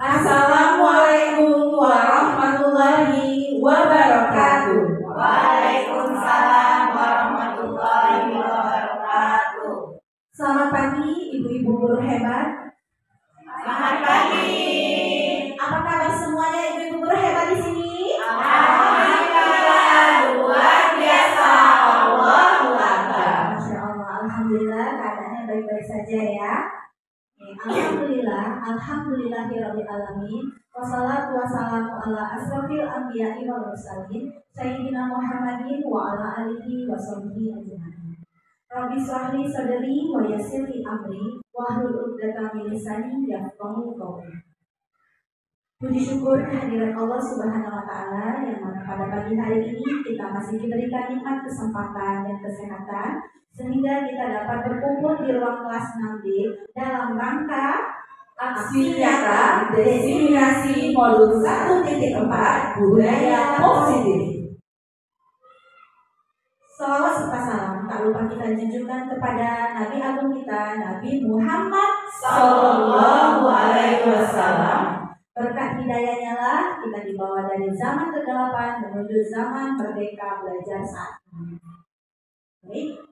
Assalamualaikum warahmatullahi wabarakatuh. Waalaikumsalam warahmatullahi wabarakatuh. Selamat pagi ibu-ibu guru hebat. Selamat pagi. Apa kabar semuanya ibu-ibu guru hebat di sini? Alhamdulillah luar biasa. Allahu Akbar. Masya Allah, alhamdulillah keadaannya baik-baik saja ya. Alhamdulillahirabbil alamin. Wassalatu wassalamu ala asrofil anbiya'i wal mursalin sayyidina Muhammadin wa ala alihi wa sahbihi ajmain. Rabbi shrahli sadri wa yassirli amri wahlul 'uqdatam min lisani yafqahu qawli. Puji syukur kehadirat Allah Subhanahu wa taala yang mana pada pagi hari ini kita masih diberikan nikmat kesempatan dan kesehatan sehingga kita dapat berkumpul di ruang kelas 6D dalam rangka Aksi nyata diseminasi modul 1.4 budaya positif. Salawat serta salam tak lupa kita junjungkan kepada Nabi Agung kita, Nabi Muhammad Sallallahu alaihi wasallam. Berkat hidayahnya lah kita dibawa dari zaman kegelapan menuju zaman merdeka belajar saat ini. Baik,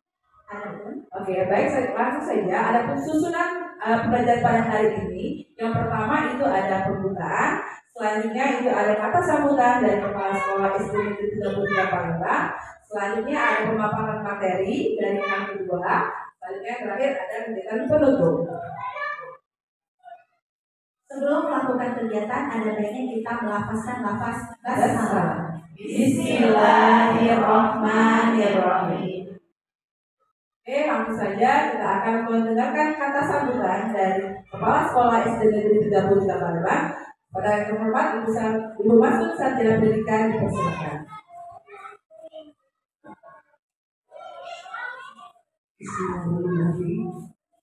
Oke, baik, langsung saja. Ada susunan pembelajaran pada hari ini. Yang pertama itu ada pembukaan. Selanjutnya itu ada kata sambutan dari Kepala Sekolah SD Negeri 33 Palembang. Selanjutnya ada pemaparan materi dari yang kedua. Selanjutnya terakhir ada kegiatan penutup. sebelum melakukan kegiatan ada baiknya kita melafazkan lafaz basmalah. Bismillahirrahmanirrahim. Oke, langsung saja kita akan mendengarkan kata sambutan dari Kepala Sekolah SD Negeri 33 Palembang. Pada yang terhormat Ibu Masud Sarjana Pendidikan dipersilakan. Bismillahirrahmanirrahim.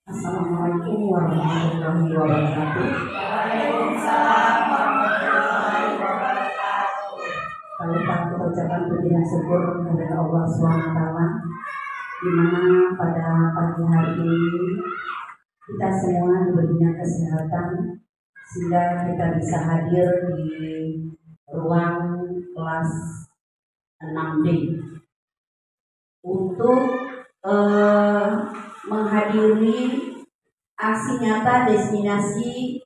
Assalamualaikum warahmatullahi wabarakatuh. Waalaikumsalam warahmatullahi wabarakatuh. Kami mengucapkan puji dan syukur kepada Allah SWT, di mana pada pagi hari ini kita semua diberikan kesehatan sehingga kita bisa hadir di ruang kelas 6D untuk menghadiri aksi nyata destinasi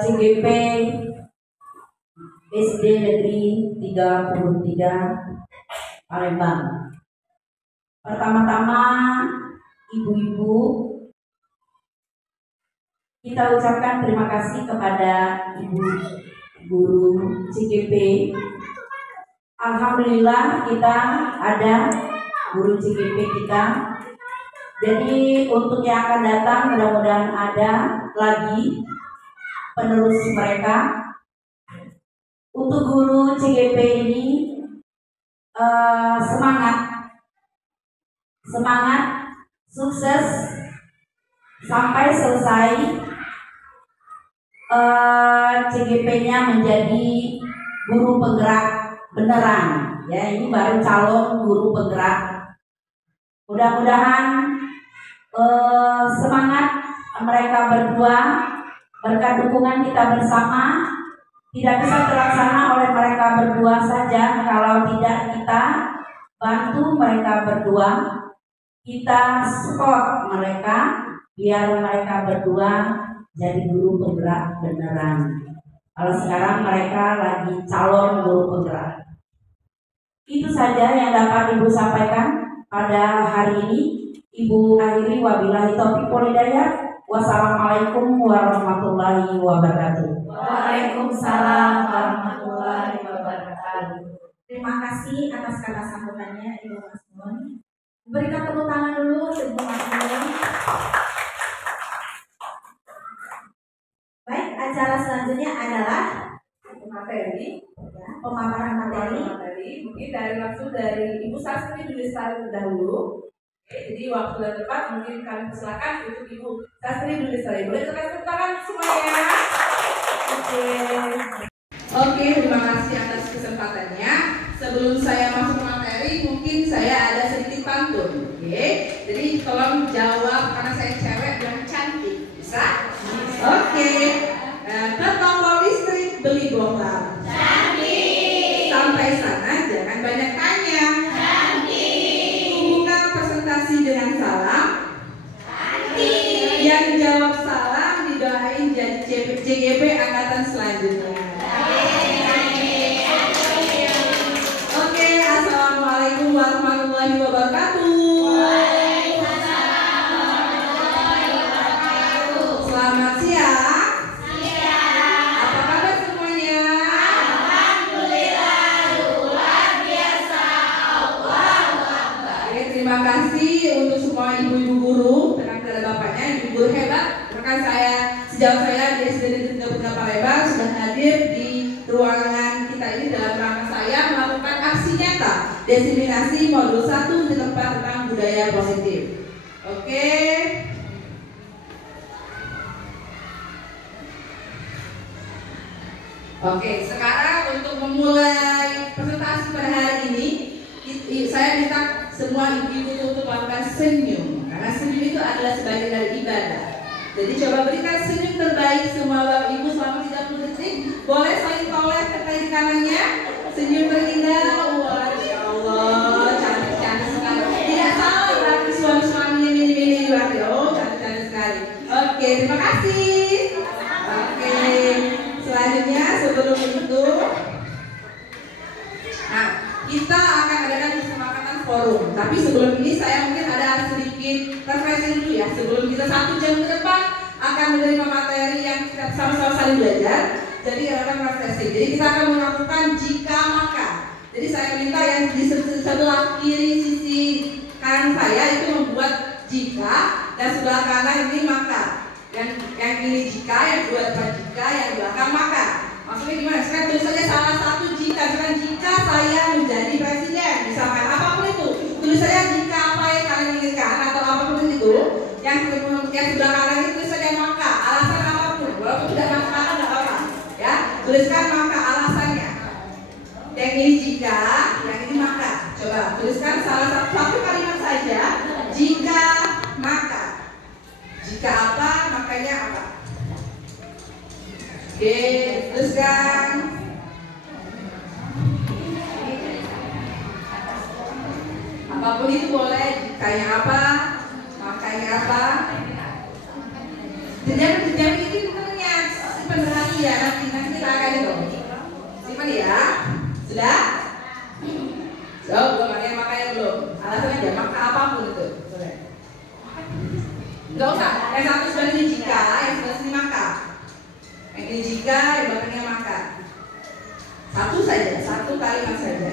CGP SD Negeri 33 Palembang. Pertama-tama ibu-ibu, kita ucapkan terima kasih kepada ibu guru CGP. Alhamdulillah kita ada guru CGP kita. Jadi untuk yang akan datang mudah-mudahan ada lagi penerus mereka. Untuk guru CGP ini semangat, sukses sampai selesai CGP-nya menjadi guru penggerak beneran. Ya, ini baru calon guru penggerak. Mudah-mudahan semangat mereka berdua berkat dukungan kita bersama tidak bisa terlaksana oleh mereka berdua saja kalau tidak kita bantu mereka berdua, kita support mereka biar mereka berdua jadi guru penggerak beneran. Kalau sekarang mereka lagi calon guru penggerak. Itu saja yang dapat Ibu sampaikan pada hari ini. Ibu akhiri wabillahi taufiq wal hidayah. Wassalamualaikum warahmatullahi wabarakatuh. Waalaikumsalam warahmatullahi wabarakatuh. Terima kasih atas kata sambutannya Ibu Masmun. Berikan tepuk tangan dulu Ibu Masmun. Baik, acara selanjutnya adalah materi. ya, pemaparan materi. Mungkin langsung dari Ibu Sastri dulu terlebih dahulu. Oke, jadi waktu dan tempat mungkin kami persilakan untuk Ibu Sastri dulu terlebih. Boleh tepuk tangan semuanya. Oke, terima kasih atas kesempatannya. Sebelum saya masuk materi, mungkin saya ada sedikit pantun. Oke, jadi tolong jawab karena saya cewek dan cantik. Bisa? Oke. Ke toko listrik beli bohlam. Cantik. Sampai sana jangan banyak tanya. Cantik. Buka presentasi dengan salam. Cantik. Yang jawab salam didoain jadi JGP angkatan selanjutnya. Oke, assalamualaikum warahmatullahi wabarakatuh. Selamat siang. Apa kabar semuanya? Alhamdulillah, luar biasa. Allahu Akbar. Oke, terima kasih untuk semua ibu-ibu guru, tenang kepada bapaknya, ibu guru hebat. Rekan saya, sejauh saya di SD Negeri 3 Palembang sudah hadir di ruangan kita ini dalam rangka saya melakukan aksi nyata diseminasi modul 1 di tempat tentang budaya positif. Oke. Oke, sekarang untuk memulai presentasi pada hari ini, saya minta semua ibu-ibu untuk melakukan senyum, karena senyum itu adalah sebagian dari ibadah. Jadi coba berikan senyum terbaik semua bapak ibu selama 30 detik. Boleh saling toleh terkait di kanannya. Senyum terindah. Wah, Masya Allah, cantik-cantik sekali. Tidak salah berarti suami-suaminya mini-mini berarti. Oh, cantik-cantik sekali. Oke, terima kasih. Oke, selanjutnya sebelum itu, nah kita akan adakan kesepakatan forum. Tapi sebelum ini saya mungkin ada sedikit refreshing dulu ya. Sebelum kita 1 jam ke depan akan menerima materi yang kita sama-sama saling belajar. Jadi akan refreshing. Jadi kita akan melakukan jika maka. Jadi saya minta yang di sebelah kiri sisi kanan saya itu membuat jika, dan sebelah kanan ini maka. Yang ini jika, yang dua jika, yang belakang maka. Maksudnya gimana? Sekarang tulis saja salah satu jika. Sekarang jika saya menjadi presiden, misalkan apapun itu, tulis saja jika apa yang kalian inginkan atau apapun itu. Yang sebelah kanan itu tulis saja maka, alasan apapun. Walaupun tidak maka tidak apa-apa. Ya, tuliskan maka alasannya. Yang ini jika, yang ini maka. Coba tuliskan salah satu kalimat saja. Jika maka. Jika apa, makanya apa. Oke, teruskan. Apapun itu boleh, jikanya apa, makanya apa. Terjadi ini bukannya simpan rahasia, nanti kita akan itu. Simpan ya, sudah? Belum ada yang makanya belum. Alasannya aja, maka apapun itu. Boleh. Enggak usah, yang satu sebelah ini jika, yang sebelah sini maka. Yang ini jika, yang belakangnya maka. Satu saja, satu kalimat saja.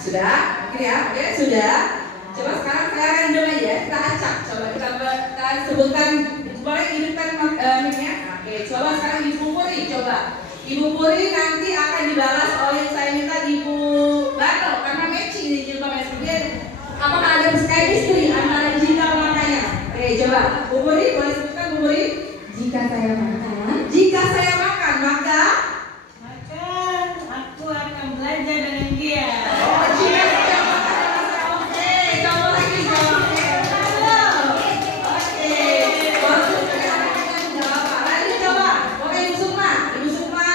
Sudah? Oke ya, oke, sudah. Coba sekarang saya random aja, kita acak. Coba kita sebutkan, boleh hidupkan mic-nya. Oke, coba sekarang Ibu Puri, coba. Ibu Puri nanti akan dibalas oleh saya minta Ibu Bato, karena matching di jilbabnya sendiri. Apakah ada chemistry antara jika makanya? Oke, coba. Bu Puri, boleh sebutkan Bu Puri? Jika saya makan. Jika saya makan, maka aku akan belajar dengan dia. oh, jika saya makan, oke. Coba lagi, coba. Oke. Bagus. Tidak apa. Lagi coba. Oke, Ibu Sukma. Ibu Sukma,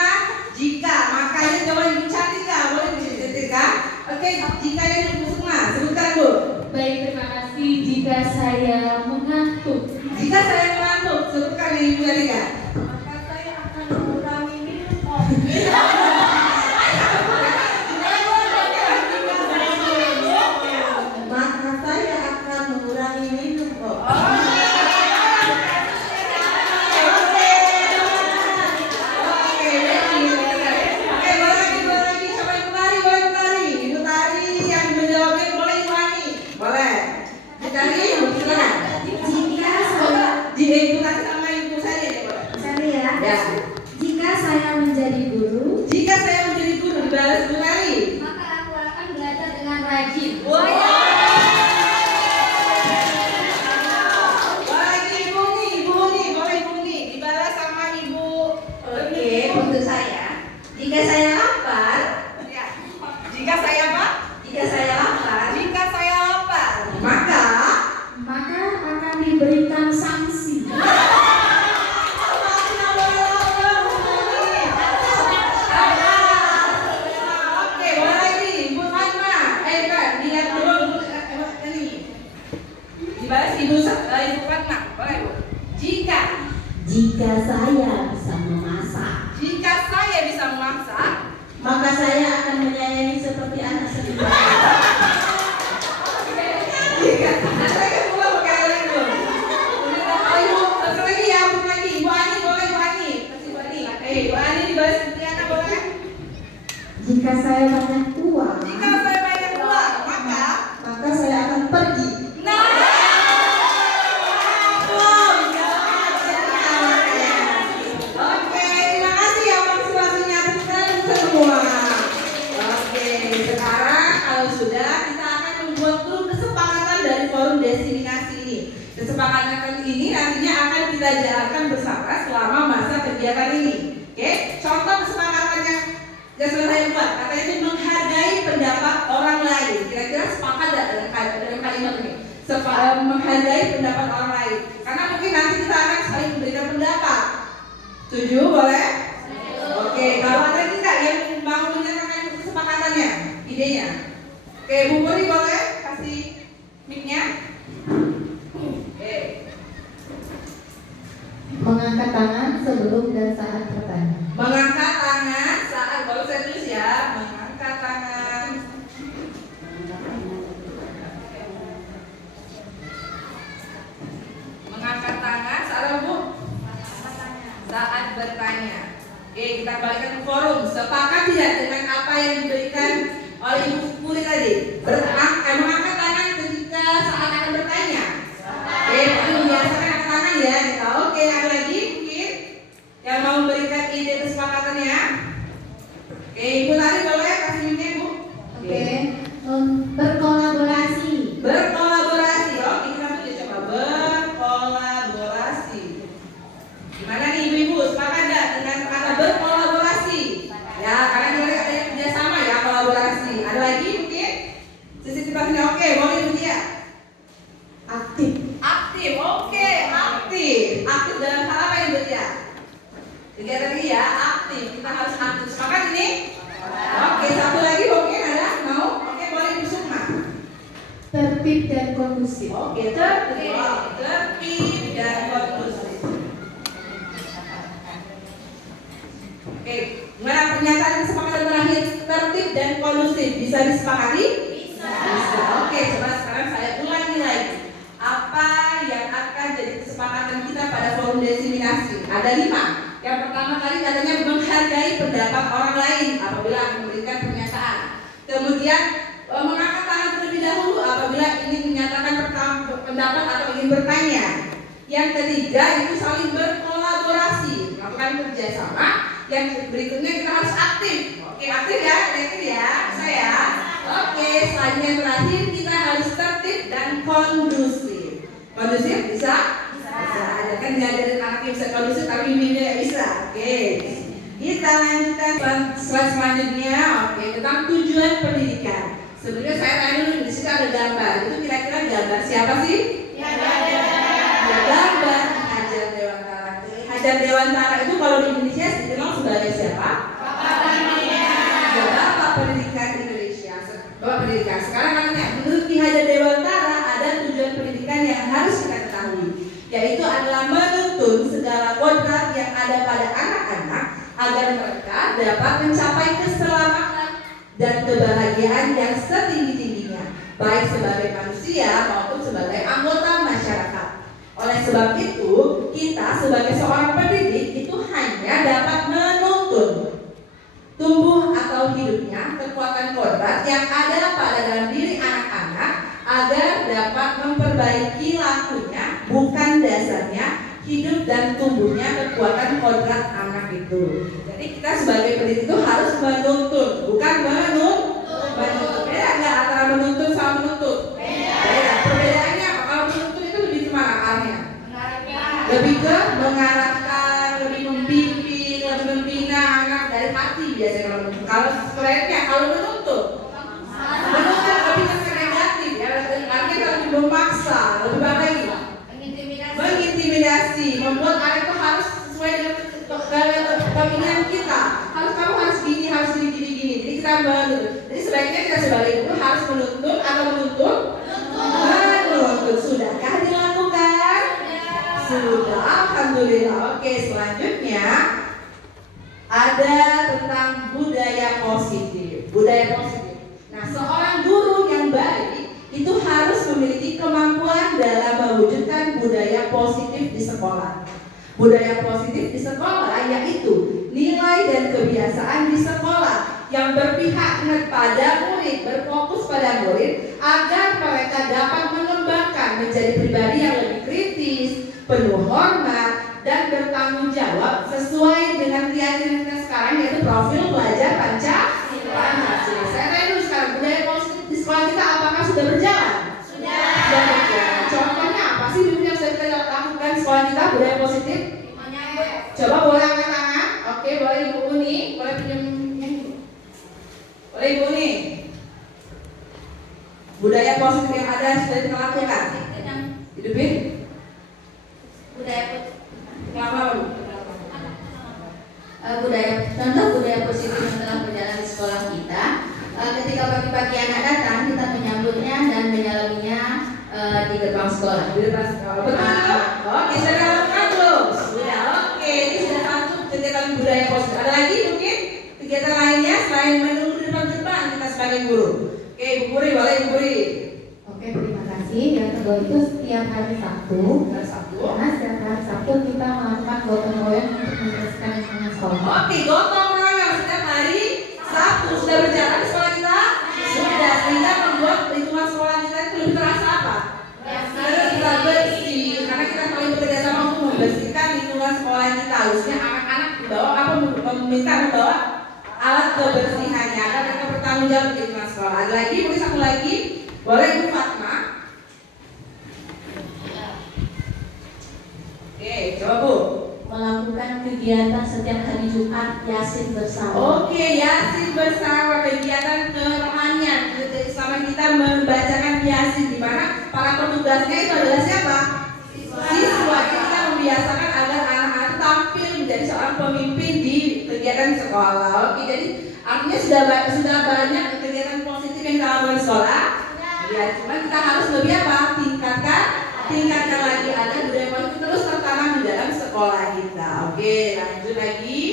jika makanya coba Ibu Cantika, boleh diceritakan? Oke, jika yang Ibu Sukma, sebutkan Bu. Baik, terima kasih. Jika saya mengantuk. Jika saya mengantuk, sebutkan Ibu Cantika. Jika saya banyak uang, maka saya akan pergi. Oke, terima kasih ya partisipasinya semua. Oke, sekarang kalau sudah, kita akan membuat dulu kesepakatan dari forum destinasi ini. Kesepakatan ini nantinya akan kita jalankan bersama selama masa kegiatan ini. Oke, contoh kesepakatannya yang sudah saya buat, katanya itu menghargai pendapat orang lain. Kira-kira sepakat dengan kalimat ini? Menghargai pendapat orang lain. Karena mungkin nanti kita akan saling memberikan pendapat. Setuju? Boleh? Oke, kalau ada tidak yang mau menyatakan kesepakatannya, idenya? Oke, Bu Puri boleh kasih mic-nya? Oke. Mengangkat tangan sebelum dan saat bertanya. Mengangkat tangan saat, baru saya tulis ya, mengangkat tangan. Mengangkat tangan saat apa, Bu? Saat bertanya. Oke, kita balikkan ke forum. Sepakat tidak dengan apa yang diberikan oleh Ibu Puri tadi? Mengangkat tangan ketika saat akan bertanya. Oke, membiasakan angkat tangan ya. Oke, ada lagi mungkin yang mau memberikan ide kesepakatannya? Oke, Ibu Tari boleh kasih mic-nya, Bu? Oke. Berkolaborasi. Berkolaborasi. Oke, kita coba berkolaborasi. Gimana nih ibu-ibu, sepakat nggak dengan kata berkolaborasi? Ya, karena kita ada yang kerjasama ya, kolaborasi. Ada lagi mungkin? Sisi-sisinya oke, boleh Bu Tia? Aktif. Aktif, oke, aktif. Aktif dalam hal apa ya Bu Tia? Kegiatan ini ya, aktif. Kita harus aktif. Sepakat ini? Oke, satu lagi mungkin ada? Mau? Oke, boleh Bu Sukma. Tertib dan kondusif. Oke, tertib dan kondusif. Oke, gimana pernyataan kesepakatan terakhir tertib dan kondusif? Bisa disepakati? Bisa. Oke, coba sekarang saya ulangi lagi. Apa yang akan jadi kesepakatan kita pada forum destinasi? Ada 5. Yang pertama tadi katanya menghargai pendapat orang lain apabila akan memberikan pernyataan. Kemudian mengangkat tangan terlebih dahulu apabila ingin menyatakan pendapat atau ingin bertanya. Yang ketiga itu saling berkolaborasi, melakukan kerjasama. Yang berikutnya kita harus aktif. Oke, aktif ya, aktif ya, saya. Oke, selanjutnya yang terakhir kita harus tertib dan kondusif. Kondusif bisa? Bisa. Ada kan nggak dari anaknya bisa kondusif tapi mimpinya nggak bisa. Oke. Kita lanjutkan slide selanjutnya. Oke, tentang tujuan pendidikan. Sebenarnya saya tanya dulu di sini ada gambar. Itu kira-kira gambar siapa sih? Ya, gambar Hajar Dewantara. Hajar Dewantara itu kalau di Indonesia dikenal sebagai siapa? Bapak Pendidikan Indonesia. Bapak Pendidikan. Sekarang katanya menurut Ki Hajar Dewantara ada tujuan pendidikan yang harus kita ketahui, yaitu adalah menuntun segala kodrat yang ada pada anak-anak agar mereka dapat mencapai keselamatan dan kebahagiaan yang setinggi-tingginya, baik sebagai manusia maupun sebagai anggota masyarakat. Oleh sebab itu, kita sebagai seorang pendidik itu hanya dapat menuntun tumbuh atau hidupnya kekuatan kodrat yang ada pada dalam diri anak-anak agar dapat memperbaiki lakunya, bukan dasarnya hidup dan tumbuhnya kekuatan kodrat anak itu. Jadi kita sebagai pendidik itu harus menuntun, bukan menuntut. Beda nggak antara menuntut sama menuntut? Beda. Perbedaannya apa? Kalau menuntut itu lebih kemana arahnya? Lebih ke mengarahkan, lebih membimbing, lebih membina anak dari hati biasanya. Kalau sebaliknya, kalau menuntut lebih ke negatif ya. Artinya lebih memaksa, lebih apa lagi? Mengintimidasi, membuat anak itu harus sesuai dengan keinginan kita. Kamu harus gini, harus gini. Jadi kita menuntut. Jadi sebaiknya kita sebagai guru harus menuntut atau menuntut. Sudahkah dilakukan? Sudah, alhamdulillah. Oke, selanjutnya ada tentang budaya positif. Budaya positif. Nah, seorang guru yang baik itu harus memiliki kemampuan dalam mewujudkan budaya positif di sekolah. Budaya positif di sekolah yaitu nilai dan kebiasaan di sekolah yang berpihak pada murid, berfokus pada murid agar mereka dapat mengembangkan menjadi pribadi yang lebih kritis, penuh hormat, dan bertanggung jawab sesuai dengan keyakinan kita sekarang, yaitu profil belajar Pancasila. Saya tanya dulu sekarang, budaya positif di sekolah kita apakah sudah berjalan? Sudah berjalan. Contohnya apa sih dulu yang sudah kita lakukan di sekolah kita budaya positif? Coba boleh angkat tangan. Oke, boleh Ibu Uni, boleh pinjam. Boleh Ibu Uni. Budaya positif yang ada sudah kita lakukan. Hidupin. Budaya contoh budaya positif yang telah berjalan di sekolah kita. Ketika pagi-pagi anak datang, kita menyambutnya dan menyalaminya di gerbang sekolah. Di depan sekolah. Betul. Oke, sudah lakukan belum? Sudah. Oke, ini sudah satu kegiatan budaya positif. Ada lagi mungkin kegiatan lainnya selain menunggu di depan gerbang kita sebagai guru? Oke, Ibu Puri, boleh Ibu Puri. Oke, terima kasih. Yang kedua itu setiap hari Sabtu. Karena setiap hari Sabtu kita melakukan gotong royong untuk membersihkan lingkungan sekolah. Oke, gotong royong setiap hari Sabtu sudah berjalan di sekolah kita? Sudah, sehingga membuat lingkungan sekolah kita itu lebih terasa apa? Kita bersih, karena kita saling bekerja sama untuk membersihkan lingkungan sekolah kita. Harusnya anak-anak meminta membawa alat kebersihannya agar mereka bertanggung jawab di lingkungan sekolah. Ada lagi, mungkin satu lagi, boleh Ibu Fatma? Oke, coba Bu. Melakukan kegiatan setiap hari Jumat Yasin bersama. Oke, Yasin bersama, kegiatan kerohanian. Selama kita membacakan Yasin, di mana para petugasnya itu adalah siapa? Siswa. Kita membiasakan agar anak-anak tampil menjadi seorang pemimpin di kegiatan sekolah. Oke, jadi artinya sudah banyak kegiatan positif yang kita lakukan di sekolah. Ya, cuma kita harus lebih apa? Tingkatkan lagi agar budaya positif terus tertanam di dalam sekolah kita. Oke, lanjut lagi.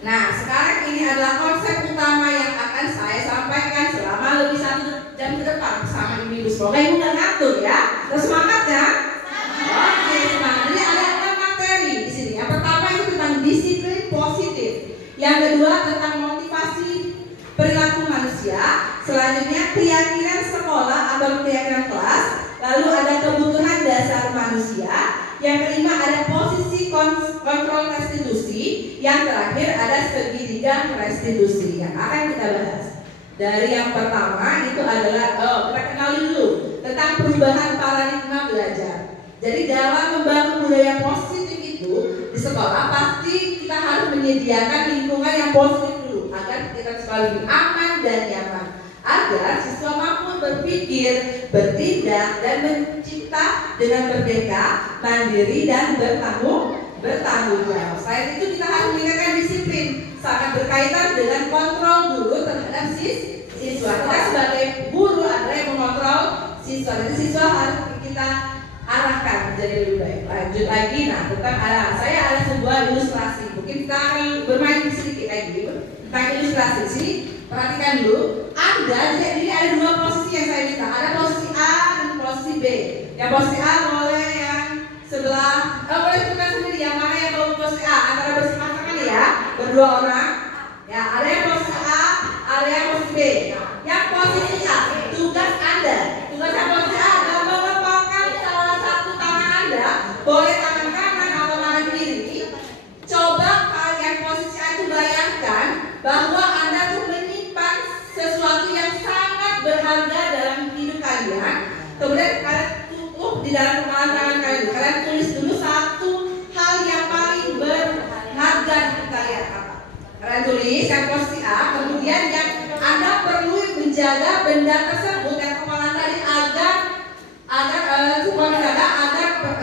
Nah, sekarang ini adalah konsep utama yang akan saya sampaikan selama lebih 1 jam ke depan bersama Ibu. Semoga Ibu nggak ngantuk ya. Terus semangat ya. Oke, semangat. Jadi ada 6 materi di sini. Yang pertama itu tentang disiplin positif. Yang kedua tentang motivasi perilaku manusia. Selanjutnya keyakinan sekolah atau keyakinan kelas. Lalu ada kebutuhan dasar manusia. Yang kelima ada posisi kontrol restitusi. Yang terakhir ada segitiga restitusi yang akan kita bahas. Dari yang pertama itu adalah kita kenali dulu tentang perubahan paradigma belajar. Jadi dalam membangun budaya positif itu di sekolah pasti kita harus menyediakan lingkungan yang positif dulu agar kita sekolah lebih aman dan nyaman, agar siswa mampu berpikir, bertindak, dan mencipta dengan merdeka, mandiri, dan bertanggung jawab. Selain itu kita harus meningkatkan disiplin, sangat berkaitan dengan kontrol guru terhadap siswa. Kita sebagai guru adalah yang mengontrol siswa, jadi siswa harus kita arahkan menjadi lebih baik. Lanjut lagi, nah tentang saya ada sebuah ilustrasi. Mungkin kita akan bermain sedikit lagi tentang ilustrasi. Sini perhatikan dulu. Jadi ada 2 posisi yang saya minta. Ada posisi A dan posisi B. Yang posisi A boleh yang sebelah, boleh tentukan sendiri yang mana yang mau posisi A antara bersama-sama ya, berdua orang. Ya, ada yang posisi A, ada yang posisi B. Yang posisi A, tugas Anda. Tugas yang posisi A adalah mengepalkan salah satu tangan Anda, boleh tangan kanan atau tangan kiri. Coba kalian posisi A itu bayangkan bahwa Anda tuh menyimpan sesuatu yang sangat berharga dalam hidup kalian. Kemudian kalian tutup di dalam kepala tangan kalian. Kalian tulis dulu satu hal yang paling berharga di hidup kalian apa. Kalian tulis yang posisi A, kemudian yang Anda perlu menjaga benda tersebut yang kepala tadi agar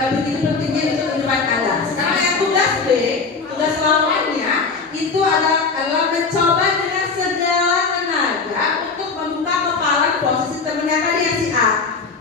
begitu pentingnya untuk kehidupan Anda. Sekarang yang tugas B, tugas lawannya itu adalah mencoba dengan segala tenaga untuk membuka kepala posisi temannya tadi yang si A.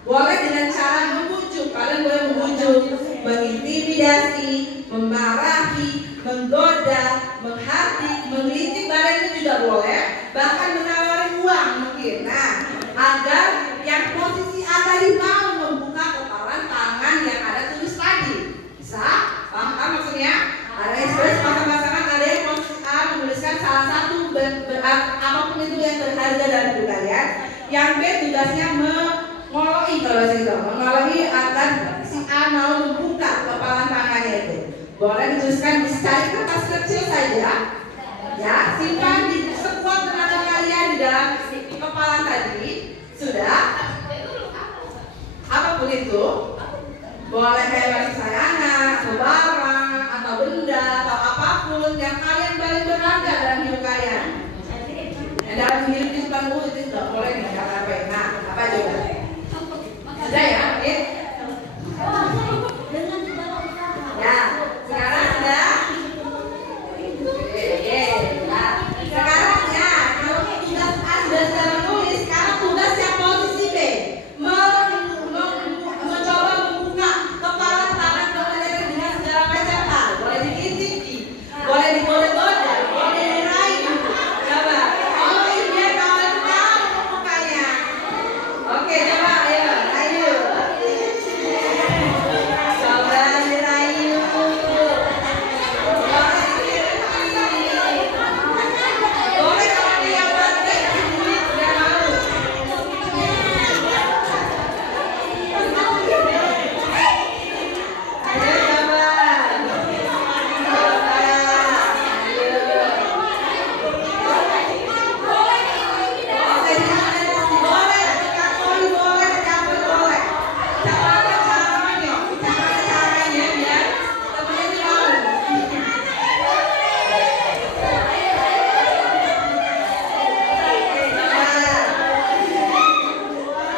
Boleh dengan cara membujuk, kalian boleh membujuk, mengintimidasi, memarahi, menggoda, menghardik, menggelitik badan itu juga boleh, bahkan menawari uang mungkin. Nah, agar yang posisi A tadi mau membuka kepalan tangan yang ada tulis tadi. Bisa? Paham maksudnya? Ada ekspresi pasangan, ada yang posisi A menuliskan salah satu dalam hidup kalian. Yang B tugasnya mengoloi, kalau gitu, mengoloi agar si A mau membuka kepalan tangannya itu. Boleh dituliskan di secari kertas kecil saja, ya, simpan di sekuat tenaga kalian di dalam kepalan tadi. Sudah, apapun itu, boleh hewan kesayangan, atau barang, atau benda, atau apapun yang kalian paling berharga dalam hidup kalian. Dalam hidup di sebelah itu tidak boleh nih, karena apa ya? Nah, apa coba? Sudah ya, oke? Ya, sekarang sudah. Nah, sekarang ya, kalau tugas A sudah menulis, sekarang tugas yang posisi B mencoba membuka kepala tangan pengendara dengan segala macam hal. Boleh diintip, boleh digoda-goda, boleh dirayu. Coba, oh iya kawan tahu membukanya. Oke, coba ayo, ayo. Coba dirayu. Boleh kalau yang pakai duit nggak mau.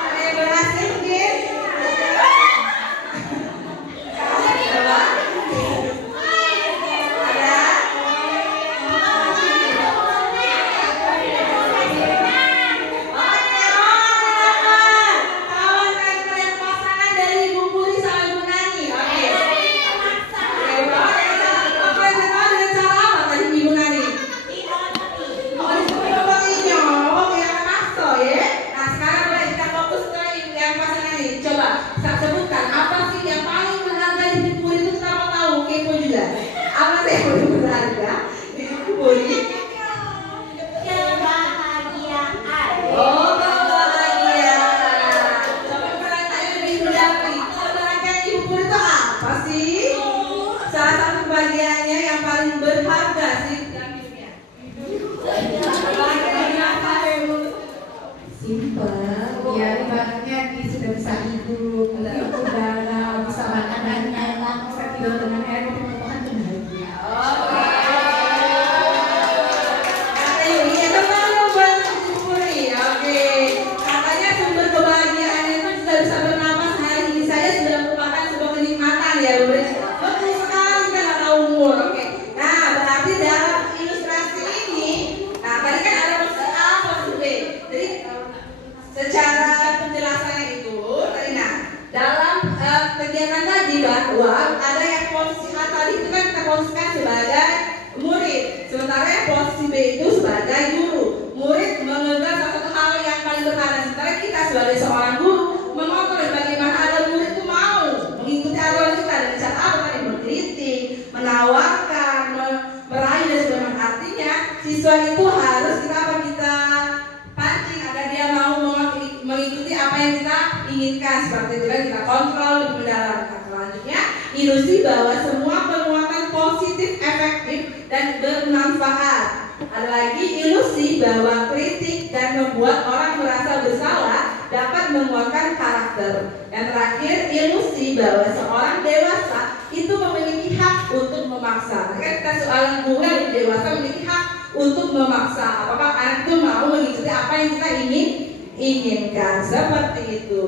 Ayo coba. Ilusi bahwa semua penguatan positif efektif dan bermanfaat. Ada lagi ilusi bahwa kritik dan membuat orang merasa bersalah dapat menguatkan karakter. Yang terakhir, ilusi bahwa seorang dewasa itu memiliki hak untuk memaksa. Kan kita soalan gue dewasa memiliki hak untuk memaksa. Apakah anak itu mau mengikuti apa yang kita inginkan? Seperti itu.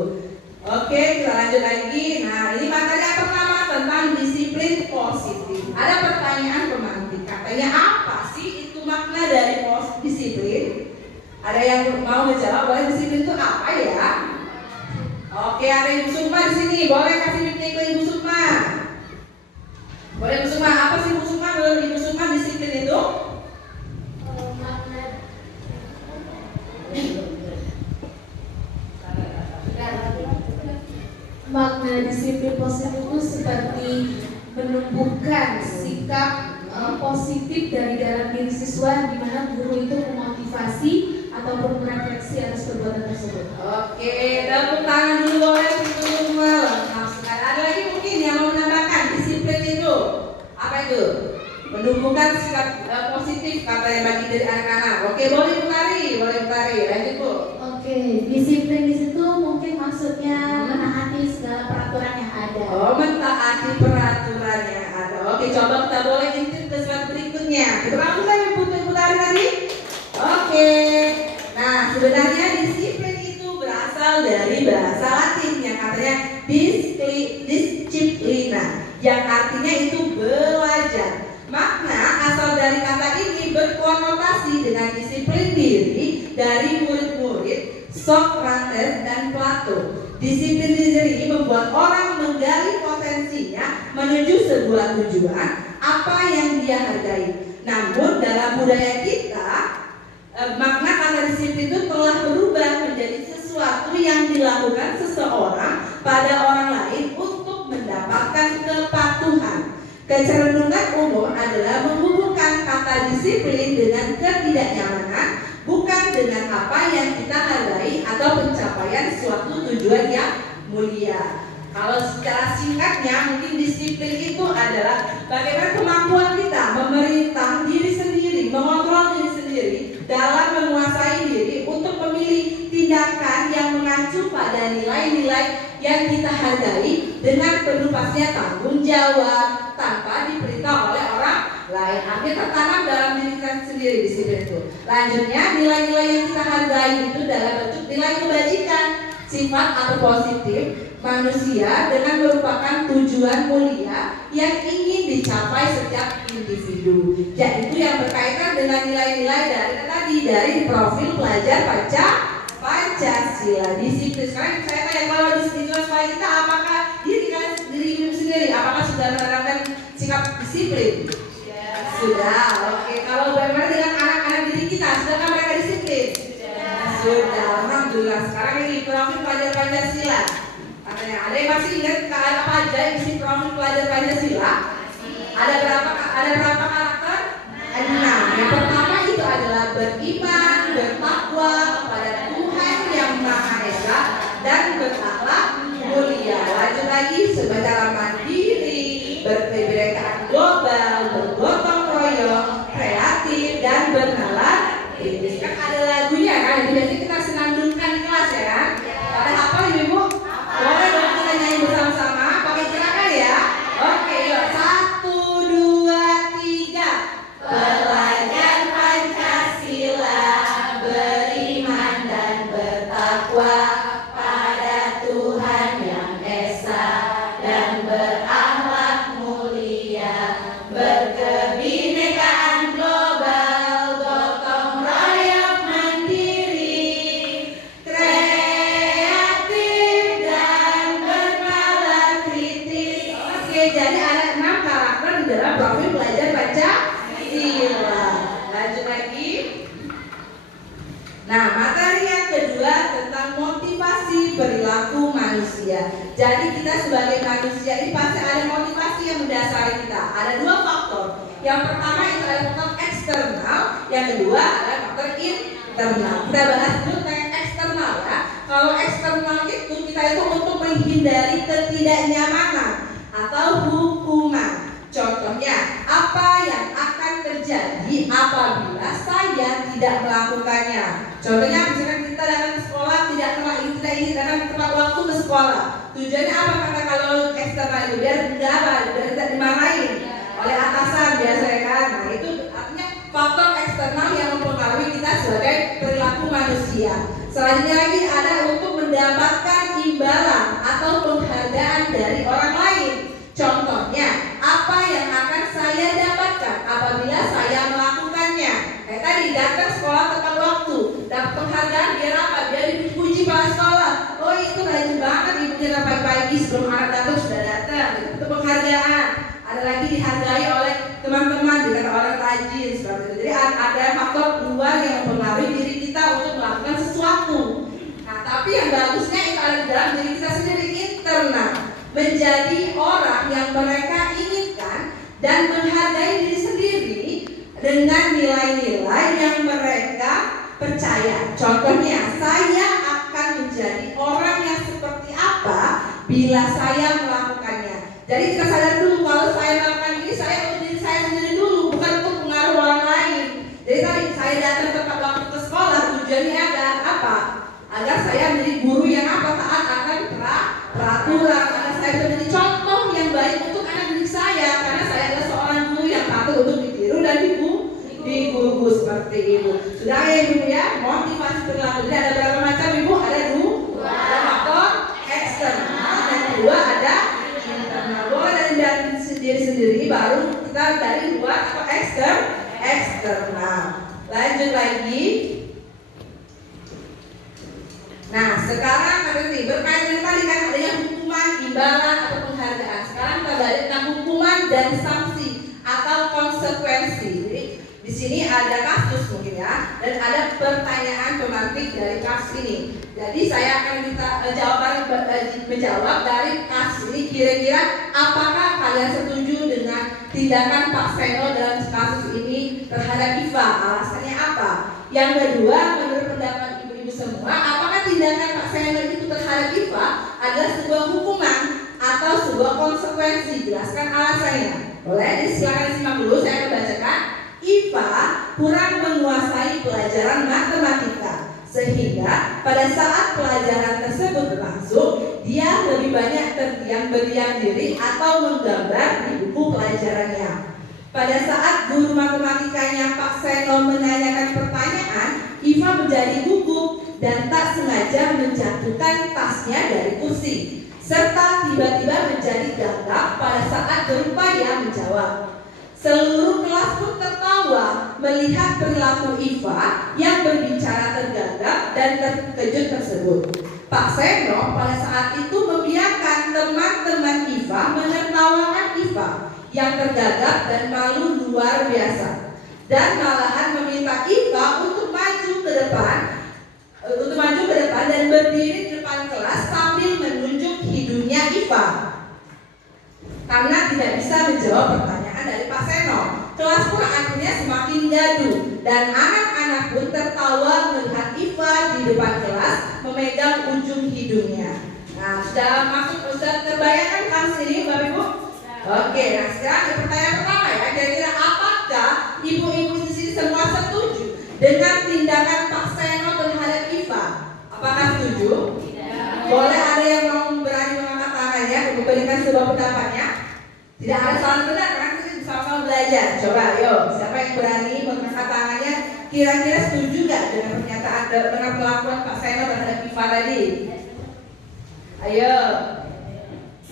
Oke, kita lanjut lagi. Nah, ini materi yang pertama tentang disiplin positif. Ada pertanyaan pemantik. Katanya apa sih itu makna dari disiplin? Ada yang mau menjawab? Boleh, disiplin itu apa ya? Oke, ada Ibu Sukma di sini. Boleh kasih mic ke Ibu Sukma. Boleh Ibu Sukma. Apa sih Ibu Sukma? Menurut Ibu Sukma disiplin itu? Makna disiplin positif itu seperti menumbuhkan sikap positif dari dalam diri siswa, di mana guru itu memotivasi ataupun refleksi atas perbuatan tersebut. Oke, tepuk tangan dulu boleh untuk semua. Lengkap sekali. Ada lagi mungkin yang mau menambahkan disiplin itu? Apa itu? Menumbuhkan sikap positif katanya bagi dari anak-anak. Oke, boleh berlari. Lanjut Bu. Oke, disiplin di situ mungkin maksudnya menaati segala peraturan yang ada. Oh, mentaati peraturan yang ada. Oke, coba kita boleh intip ke slide berikutnya. Itu aku saya butuh lari tadi. Oke. Nah, sebenarnya disiplin itu berasal dari bahasa Latin yang katanya disciplina, yang artinya itu belajar. Makna asal dari kata ini berkonotasi dengan disiplin diri dari murid-murid Socrates dan Plato. Disiplin diri membuat orang menggali potensinya menuju sebuah tujuan apa yang dia hargai. Namun dalam budaya kita, makna kata disiplin itu telah berubah menjadi sesuatu yang dilakukan seseorang pada orang lain untuk mendapatkan kepatuhan. Kecenderungan umum adalah menghubungkan kata disiplin dengan ketidaknyamanan, bukan dengan apa yang kita hargai atau pencapaian suatu tujuan yang mulia. Kalau secara singkatnya mungkin disiplin itu adalah bagaimana kemampuan kita memerintah diri sendiri, mengontrol diri sendiri dalam menguasai diri untuk memilih tindakan yang mengacu pada nilai-nilai yang kita hargai dengan penuh pastinya tanggung jawab tanpa diperintah oleh orang lain. Artinya tertanam dalam diri kita sendiri disiplin itu. Lanjutnya nilai-nilai yang kita hargai itu dalam bentuk nilai kebajikan, sifat atau positif manusia dengan merupakan tujuan mulia yang ingin dicapai setiap individu, yaitu yang berkaitan dengan nilai-nilai dari profil pelajar Pancasila. Disiplin. Sekarang saya tanya, kalau di sekolah kita apakah diri sendiri apakah sudah menerapkan sikap disiplin? Sudah. Oke. Kalau bagaimana dengan anak-anak didik kita, sudahkah mereka disiplin? Sudah. Alhamdulillah. Sekarang ini profil pelajar Pancasila. Katanya, ada yang masih ingat apa aja isi profil pelajar Pancasila? Ada berapa karakter? 6. Yang pertama itu adalah beriman, bertakwa kepada Tuhan yang Maha Esa dan berakhlak mulia. Lanjut lagi, secara mandiri, berkebinekaan global, bergotong royong, kreatif dan bernalar. Ini kan ada lagunya kan, jadi biasanya kita senandungkan di kelas ya kan. Pada hafal ibu? Boleh dong kita nyanyi bersama-sama, pakai gerakan ya. Oke, yuk 1, 2, 3. Belajar Pancasila, beriman dan bertakwa pada Tuhan yang Esa dan berakhlak mulia, berkebinekaan global, gotong royong mandiri, kreatif dan bernalar kritis. Oke, jadi ada 6 karakter di dalam profil pelajar Pancasila. Lanjut lagi. Nah, materi yang kedua tentang motivasi perilaku manusia. Jadi kita sebagai manusia ini pasti ada motivasi yang mendasari kita. Ada 2 faktor. Yang pertama itu ada faktor eksternal, yang kedua ada faktor internal. Kita bahas dulu tentang eksternal ya. Kalau eksternal itu kita itu untuk menghindari ketidaknyamanan atau hukuman. Contohnya, apa yang akan terjadi apabila saya tidak melakukannya? Contohnya, misalkan kita datang ke sekolah tidak ingin datang tepat waktu ke sekolah. Tujuannya apa? Kata kalau eksternal itu biar tidak dimarahin oleh atasan biasanya kan. Nah itu artinya faktor eksternal yang mempengaruhi kita sebagai perilaku manusia. Selanjutnya lagi ada untuk mendapatkan imbalan atau penghargaan dari orang lain. Contohnya, apa yang akan saya dapatkan apabila saya melakukannya? Kayak tadi, datang sekolah tepat waktu, dapat penghargaan biar apa? Biar dipuji pada sekolah. Oh itu rajin banget ibunya pagi-pagi sebelum anak datang sudah datang. Itu penghargaan. Ada lagi dihargai oleh teman-teman, dikata orang rajin seperti itu. Jadi ada faktor luar yang mempengaruhi diri kita untuk melakukan sesuatu. Nah tapi yang bagusnya itu ada di dalam diri kita sendiri, internal. Menjadi orang yang mereka inginkan dan menghargai diri sendiri dengan nilai-nilai yang mereka percaya saya. Contohnya, saya akan menjadi orang yang seperti apa bila saya melakukannya. Jadi kita sadar dulu kalau saya melakukan ini, saya untuk diri saya sendiri dulu, bukan untuk pengaruh orang lain. Jadi tadi saya datang tepat waktu ke sekolah, tujuannya agar apa? Agar saya menjadi guru yang apa? Taat akan peraturan, agar saya bisa menjadi contoh yang baik untuk anak didik saya, karena saya adalah seorang guru yang patut untuk ditiru dan diguru seperti itu. Sudah ya Ibu ya, motivasi perilaku. Jadi ada berapa macam Ibu? Ada dua. Ada faktor eksternal dan kedua ada internal. Boleh dari diri sendiri, baru kita dari luar atau eksternal. Lanjut lagi. Nah, sekarang ada nih berkaitan tadi kan adanya hukuman, imbalan atau penghargaan. Sekarang kita balik tentang hukuman dan sanksi atau konsekuensi. Jadi di sini ada kasus mungkin ya, dan ada pertanyaan pemantik dari kasus ini. Jadi saya akan minta menjawab dari kasus ini. Kira-kira apakah kalian setuju dengan tindakan Pak Seno dalam kasus ini terhadap Iva? Alasannya apa? Yang kedua, menurut pendapat ibu-ibu semua, apakah tindakan Pak Seno itu terhadap Iva adalah sebuah hukuman atau sebuah konsekuensi? Jelaskan alasannya. Boleh? Silakan disimak dulu, saya akan bacakan. Iva kurang menguasai pelajaran matematika, sehingga pada saat pelajaran tersebut berlangsung, dia lebih banyak terdiam berdiam diri atau menggambar di buku pelajarannya. Pada saat guru matematikanya Pak Seno menanyakan pertanyaan, Iva menjadi gugup dan tak sengaja menjatuhkan tasnya dari kursi, serta tiba-tiba menjadi gagap pada saat berupaya menjawab. Seluruh kelas pun tertawa melihat perilaku Iva yang berbicara tergagap dan terkejut tersebut. Pak Seno pada saat itu membiarkan teman-teman Iva menertawakan Iva yang tergagap dan malu luar biasa, dan malahan meminta Iva untuk maju ke depan dan berdiri di depan kelas sambil menunjuk hidungnya Iva karena tidak bisa menjawab pertanyaan dari Pak Seno. Kelas pun akhirnya semakin gaduh dan anak-anak pun tertawa melihat Iva di depan kelas memegang ujung hidungnya. Nah, sudah terbayangkan kasus ini Bapak Ibu? Oke, nah sekarang pertanyaan pertama ya, kira-kira apakah ibu-ibu di sini semua setuju dengan tindakan Pak Seno terhadap Iva? Apakah setuju? Tidak. Boleh ada yang mau berani mengangkat tangannya untuk memberikan sebuah pendapatnya? Tidak ada salah benar, karena kita sama-sama belajar. Coba, yuk, siapa yang berani mengangkat tangannya? Kira-kira setuju nggak dengan pernyataan dengan perlakuan Pak Seno terhadap Iva tadi? Ayo,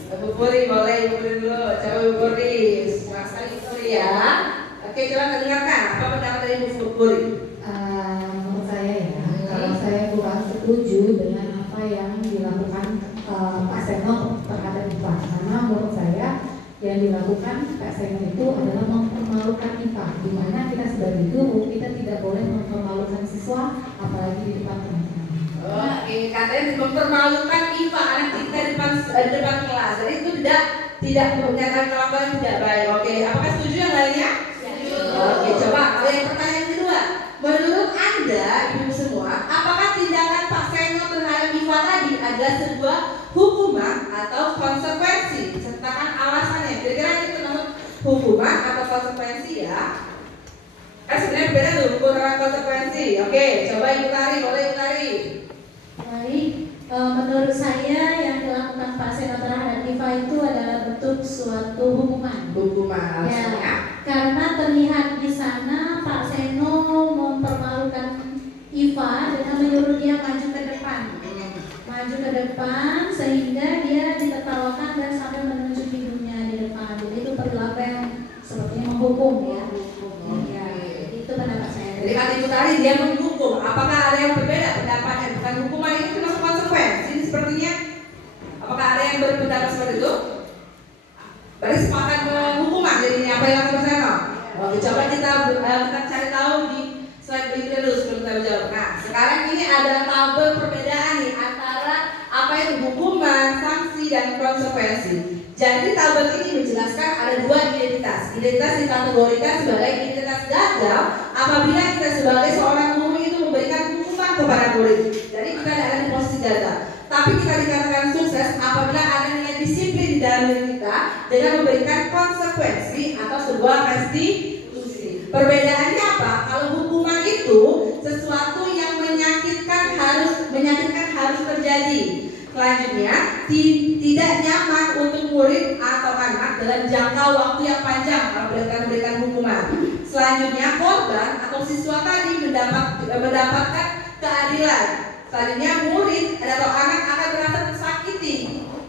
Ibu Puri, boleh Ibu Puri dulu. Coba Ibu Puri, sekali Puri ya. Oke, coba kita dengarkan apa pendapat dari Ibu Puri. Menurut saya ya, kalau saya kurang setuju dengan apa yang dilakukan Pak Seno terhadap Iva, karena menurut saya yang dilakukan Pak Seno itu adalah mempermalukan Iva, di mana kita sebagai guru kita tidak boleh mempermalukan siswa, apalagi di depan teman-teman. Oke, katanya mempermalukan Iva anak kita di depan kelas. Jadi itu tidak menyatakan kelakuan yang tidak baik. Oke, apakah setuju yang lainnya? Setuju. Oke, coba ada yang pertanyaan kedua. Menurut Anda, ibu semua, apakah tindakan Pak Seno terhadap Iva tadi adalah sebuah hukuman atau konsekuensi? Sertakan alasannya. Kira-kira itu termasuk hukuman atau konsekuensi ya? Sebenarnya beda tuh hukuman dengan konsekuensi. Oke, coba Ibu Tari, boleh Ibu Tari. Baik, menurut saya yang dilakukan Pak Seno terhadap Iva itu adalah bentuk suatu hukuman. Hukuman alasannya? Ya, karena terlihat di sana Pak Seno mempermalukan Iva dengan menyuruh dia maju ke depan. Maju ke depan sehingga dia ditertawakan dan sampai menunjuk hidungnya di depan. Jadi itu perilaku yang sepertinya menghukum ya. Ya, itu pendapat saya. Jadi kata Ibu tadi dia menghukum. Apakah ada yang berbeda pendapatnya? Bukan hukuman ini termasuk konsekuensi sepertinya. Apakah ada yang berpendapat seperti itu? Berarti sepakat hukuman. Jadi ini apa yang lakukan Seno? Oke, coba kita cari tahu di slide berikutnya dulu sebelum kita menjawab. Nah, sekarang ini ada tabel perbedaan nih antara apa itu hukuman, sanksi, dan konsekuensi. Jadi tabel ini menjelaskan ada dua identitas. Identitas dikategorikan sebagai identitas gagal apabila kita sebagai seorang guru itu memberikan hukuman kepada murid. Jadi kita ada di posisi gagal. Tapi kita dikatakan sukses apabila ada nilai disiplin di dalam diri kita dengan memberikan konsekuensi atau sebuah restitusi. Perbedaannya apa? Kalau hukuman itu sesuatu yang menyakitkan harus terjadi. Selanjutnya, tidak nyaman untuk murid atau anak dalam jangka waktu yang panjang kalau berikan hukuman. Selanjutnya, korban atau siswa tadi mendapatkan keadilan. Selanjutnya, murid atau anak akan merasa tersakiti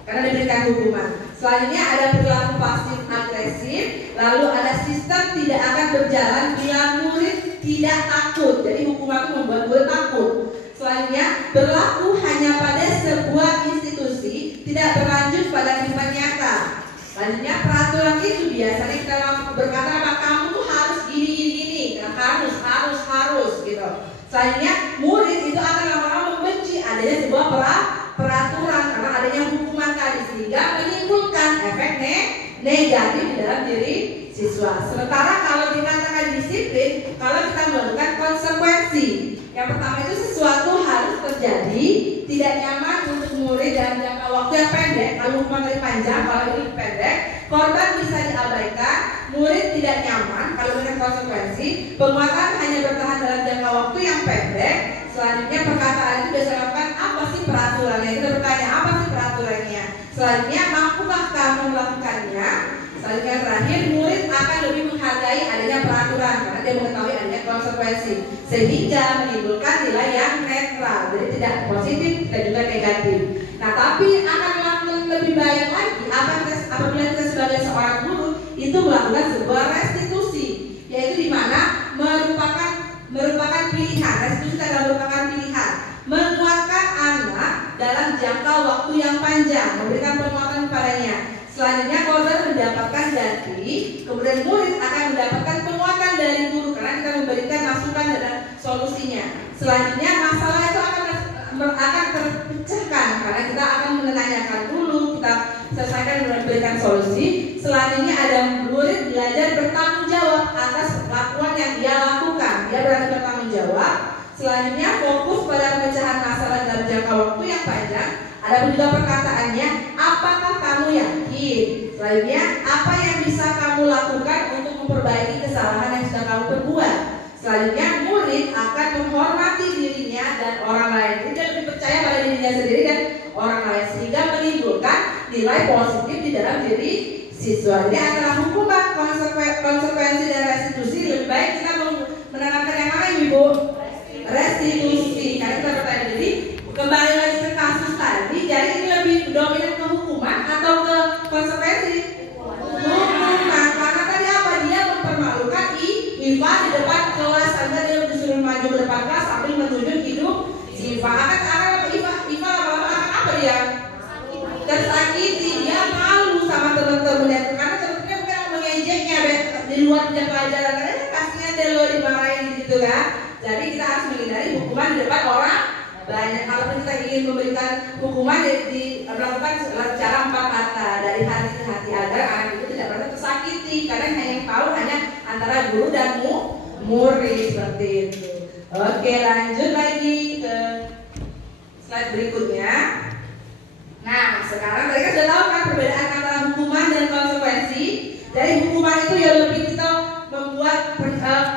karena diberikan hukuman. Selanjutnya ada perilaku pasif agresif. Lalu ada sistem tidak akan berjalan bila murid tidak takut. Jadi hukuman itu membuat murid takut. Selanjutnya, berlaku hanya pada sebuah institusi, tidak berlanjut pada kehidupan nyata. Selanjutnya, peraturan itu biasanya kita berkata apa, kamu tuh harus gini, harus gitu. Selanjutnya, murid itu akan lama-lama membenci adanya sebuah peraturan karena adanya hukuman tadi, sehingga menimbulkan efek negatif di dalam diri siswa. Sementara kalau dikatakan disiplin, kalau kita melakukan konsekuensi. Yang pertama itu sesuatu harus terjadi, tidak nyaman untuk murid dalam jangka waktu yang pendek. Kalau hukuman tadi panjang, kalau ini pendek, korban bisa diabaikan, murid tidak nyaman kalau dengan konsekuensi, penguatan hanya bertahan dalam jangka waktu yang pendek. Selanjutnya perkataan itu berdasarkan apa sih peraturannya? Kita bertanya apa sih peraturannya? Selanjutnya mampukah kamu melakukannya? Selanjutnya terakhir, murid akan lebih menghargai adanya peraturan karena dia mengetahui adanya konsekuensi, sehingga menimbulkan nilai yang netral, jadi tidak positif dan juga negatif. Nah, tapi akan melakukan lebih baik lagi apabila kita sebagai seorang guru itu melakukan sebuah restitusi, yaitu di mana merupakan pilihan. Restitusi adalah merupakan pilihan, menguatkan anak dalam jangka waktu yang panjang, memberikan penguatan kepadanya. Selanjutnya korban mendapatkan ganti, kemudian murid akan mendapatkan penguatan dari guru karena kita memberikan masukan dan solusinya. Selanjutnya masalah itu akan terpecahkan karena kita akan menanyakan dulu, kita selesaikan dan memberikan solusi. Selanjutnya ada murid belajar bertanggung jawab atas perlakuan yang dia lakukan, dia berani bertanggung jawab. Selanjutnya fokus pada pemecahan masalah dalam jangka waktu yang panjang. Ada juga perkataannya, apakah kamu yakin? Selanjutnya, apa yang bisa kamu lakukan untuk memperbaiki kesalahan yang sudah kamu perbuat? Selanjutnya, murid akan menghormati dirinya dan orang lain. Dia lebih percaya pada dirinya sendiri dan orang lain, sehingga menimbulkan nilai positif di dalam diri siswa. Jadi antara hukuman, konsekuensi dan restitusi, lebih baik kita menanamkan yang mana, Ibu? Restitusi. Karena kita bertanya, jadi kembali lagi ke kasus tadi, jadi ini lebih dominan ke hukuman atau ke konsekuensi? Hukuman, karena tadi apa? Dia mempermalukan Iva di depan kelas, sampai dia disuruh maju ke depan kelas sambil menunjuk hidup Iva. Akan Iva lama-lama akan apa dia? Tersakiti, dia malu sama teman-temannya karena teman-temannya mungkin mengejeknya di luar jam pelajaran. Kasihan deh lo dimarahin gitu kan. Jadi kita harus menghindari hukuman di depan orang banyak. Kalau kita ingin memberikan hukuman melakukan secara 4 mata, dari hati ke hati, agar anak itu tidak merasa tersakiti, karena yang tahu hanya antara guru dan murid, seperti itu. Oke, lanjut lagi ke slide berikutnya. Nah, sekarang tadi kan sudah tahu kan perbedaan antara hukuman dan konsekuensi. Jadi hukuman itu ya lebih kita membuat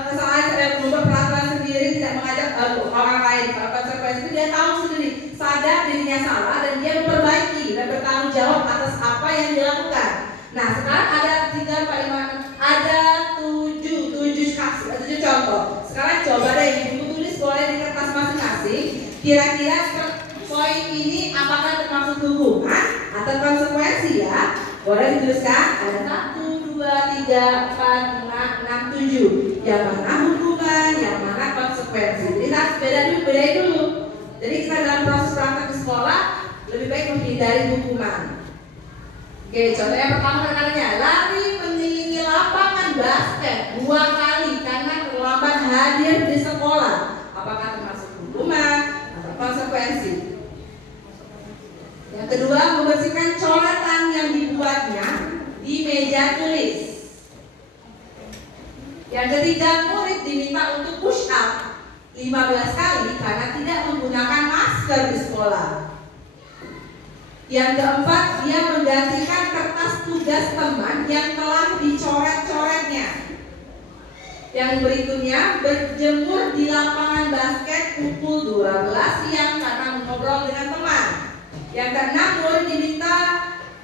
kesalahan dan membuat peraturan sendiri, tidak mengajak orang lain. Kalau konsekuensi itu dia tahu sendiri, sadar dirinya salah dan dia memperbaiki dan bertanggung jawab atas apa yang dilakukan. Nah, sekarang ada 7 contoh. Sekarang coba deh Ibu tulis boleh di kertas masing-masing. Kira-kira poin ini apakah termasuk hukuman atau konsekuensi ya? Boleh dituliskan. Ada 1, 2, 3, 4, 5, 6, 7. Yang mana hukuman, yang mana konsekuensi. Jadi kita harus bedain dulu. Jadi kita dalam proses praktek di sekolah lebih baik menghindari hukuman. Oke, contoh yang pertama rekannya, lari mengelilingi lapangan basket 2 kali karena terlambat hadir di sekolah. Apakah termasuk hukuman atau konsekuensi? Yang kedua, membersihkan coretan yang dibuatnya di meja tulis. Yang ketiga, murid diminta untuk push up 15 kali karena tidak Yang keempat, dia menggantikan kertas tugas teman yang telah dicoret-coretnya. Yang berikutnya, berjemur di lapangan basket pukul 12 siang karena mengobrol dengan teman. Yang keenam, murid diminta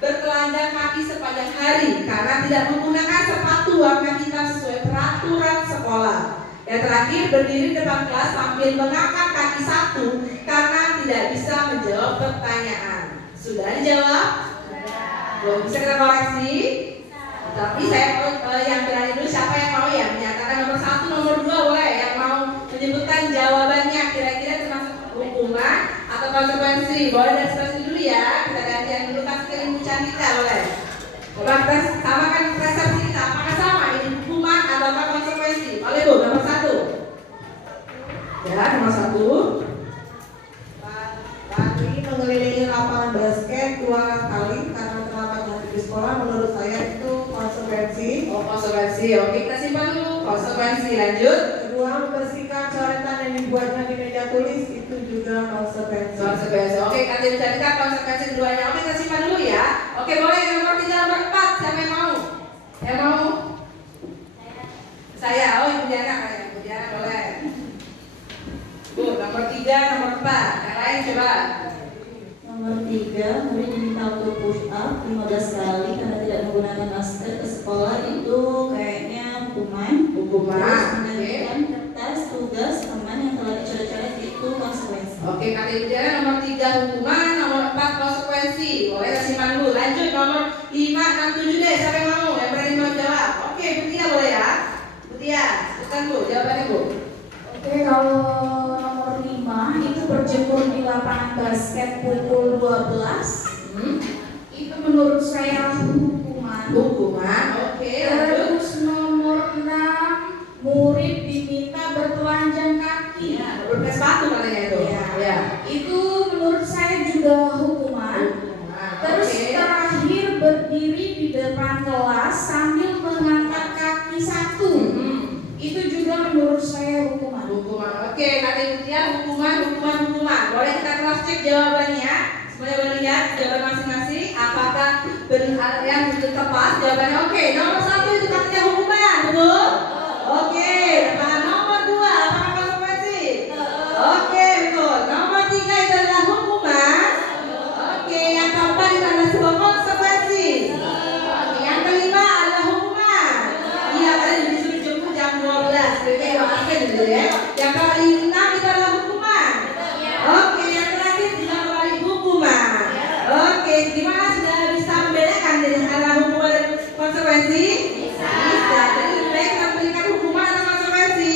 bertelanjang kaki sepanjang hari karena tidak menggunakan sepatu warna hitam sesuai peraturan sekolah. Yang terakhir, berdiri depan kelas sambil mengangkat kaki satu karena tidak bisa menjawab pertanyaan. Sudah dijawab? Belum bisa kita koreksi? Tapi saya yang berani dulu, siapa yang mau ya menyatakan nomor 1, nomor 2 boleh, yang mau menyebutkan jawabannya kira-kira termasuk hukuman atau konsekuensi. Boleh dari sebelah sini dulu ya, kita gantian dulu kasih kelimpucan kita boleh. Coba kita samakan persepsi kita, apakah sama ini hukuman atau konsekuensi? Boleh Bu, nomor 1. Ya, nomor 1. Lagi mengelilingi lapangan basket 2 kali karena terlambat nanti di sekolah, menurut saya itu konsekuensi. Oh, konsekuensi. Oke, kita simpan dulu. Konsekuensi, lanjut. Kedua, membersihkan coretan yang dibuatnya di meja tulis, itu juga konsekuensi. Konsekuensi. Oke, kita carikan konsekuensi keduanya. Oke, kita simpan dulu ya. Oke, boleh yang nomor 3, nomor 4. Siapa yang mau? Yang mau? Saya. Oh, Ibu Diana. Ibu Diana boleh. Bu, nomor 3, nomor 4. Yang lain coba. Nomor 3, murid diminta untuk push up 15 kali karena tidak menggunakan masker ke sekolah, itu kayaknya hukuman. Terus menggantikan kertas tugas teman yang telah dicoret-coret, itu konsekuensi. Oke, kata Ibu Diana nomor 3 hukuman, nomor 4 konsekuensi. Boleh kita simpan dulu. Lanjut nomor 5, 6, 7 deh. Siapa yang mau? Yang berani mau jawab? Oke, Bu Tia boleh ya. Bu Tia, sebutkan Bu, jawabannya Bu. Oke, kalau nomor 5 itu berjemur di lapangan basket pukul 12. Itu menurut saya hukuman. Hukuman, oke. Lanjut. Terus nomor 6, murid diminta bertelanjang kaki. Ya, berpakai sepatu katanya itu. Ya. Itu menurut saya juga hukuman. Terus Oke. terakhir, berdiri di depan kelas sambil mengangkat kaki satu. Itu juga menurut saya hukuman. Hukuman. Oke, kata Ibu Tia hukuman. Boleh kita cross check jawabannya. Semuanya boleh lihat jawaban masing-masing. Apakah benar yang tepat jawabannya? Oke, nomor 1 itu katanya hukuman, betul? Oke, nah, nomor 2 apakah konsekuensi? Oke, betul. Nomor 3 itu adalah hukuman. Oke, yang keempat itu adalah sebuah konsekuensi. Oke, yang kelima adalah hukuman. Iya, tadi disuruh jemput jam 12. Jadi gitu ya. Yang kelima itu adalah hukuman. Oke, yang terakhir juga kembali hukuman. Oke, gimana sudah bisa membedakan dari antara hukuman dan konsekuensi? Bisa. Jadi lebih baik kita berikan hukuman atau konsekuensi?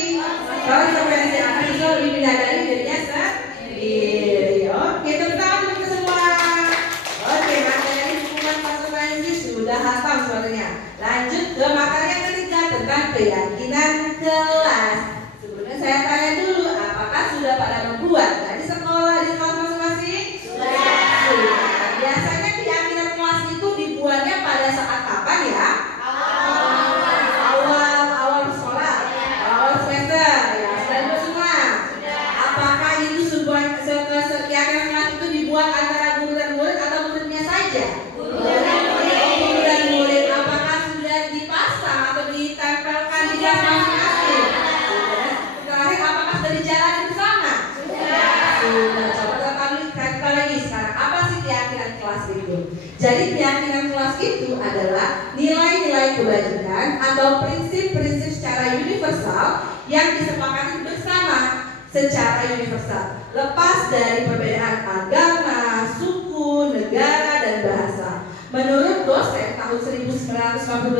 Konsekuensi akan bisa lebih menyadari dirinya sendiri. Oke, tepuk tangan untuk kita semua. Oke, materi hukuman konsekuensi sudah hafal sebenarnya. Lanjut ke materi yang ketiga tentang keyakinan kelas. Sebelumnya saya tanya dulu, apakah sudah pada membuat dari sekolah di kelas masing-masing? Sudah. Biasanya keyakinan kelas itu dibuatnya pada saat kapan ya? Awal sekolah, awal semester, ya sudah dibuat semua. Apakah itu sebuah keyakinan kelas itu dibuat antara guru dan murid atau muridnya saja? Guru dan murid. Apakah sudah dipasang atau ditempelkan di kelas masing-masing? Terakhir, apakah sudah dijalani bersama? Sudah. Coba kita lagi sekarang. Apa sih keyakinan kelas itu? Jadi keyakinan kelas itu adalah nilai-nilai kebajikan atau prinsip-prinsip secara universal yang disepakati bersama secara universal, lepas dari perbedaan agama, suku, negara, dan bahasa. Menurut dosen tahun 1998,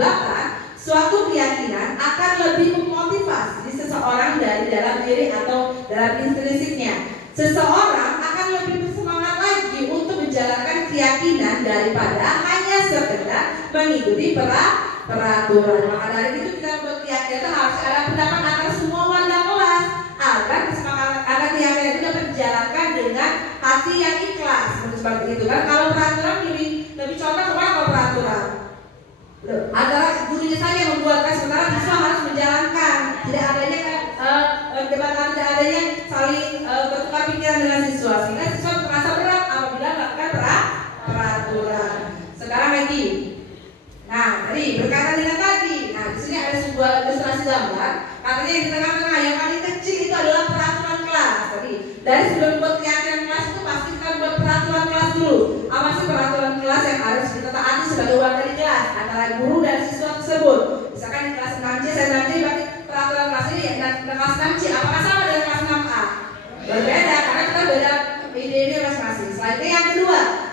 suatu keyakinan akan lebih memotivasi seseorang dari dalam diri atau dalam intrinsiknya. Seseorang akan lebih bersemangat lagi untuk menjalankan keyakinan daripada hanya sekedar mengikuti peraturan. Maka dari itu kita membuat keyakinan itu harus ada pendapat antara semua warga kelas agar keyakinan itu dapat dijalankan dengan hati yang ikhlas. Seperti itu kan? Kalau peraturan lebih contoh kemana kalau peraturan? Adalah gurunya saja yang membuatkan, sementara siswa harus menjalankan. Tidak adanya debat, tidak adanya saling bertukar pikiran dengan siswa, sehingga siswa merasa berat apabila melakukan peraturan.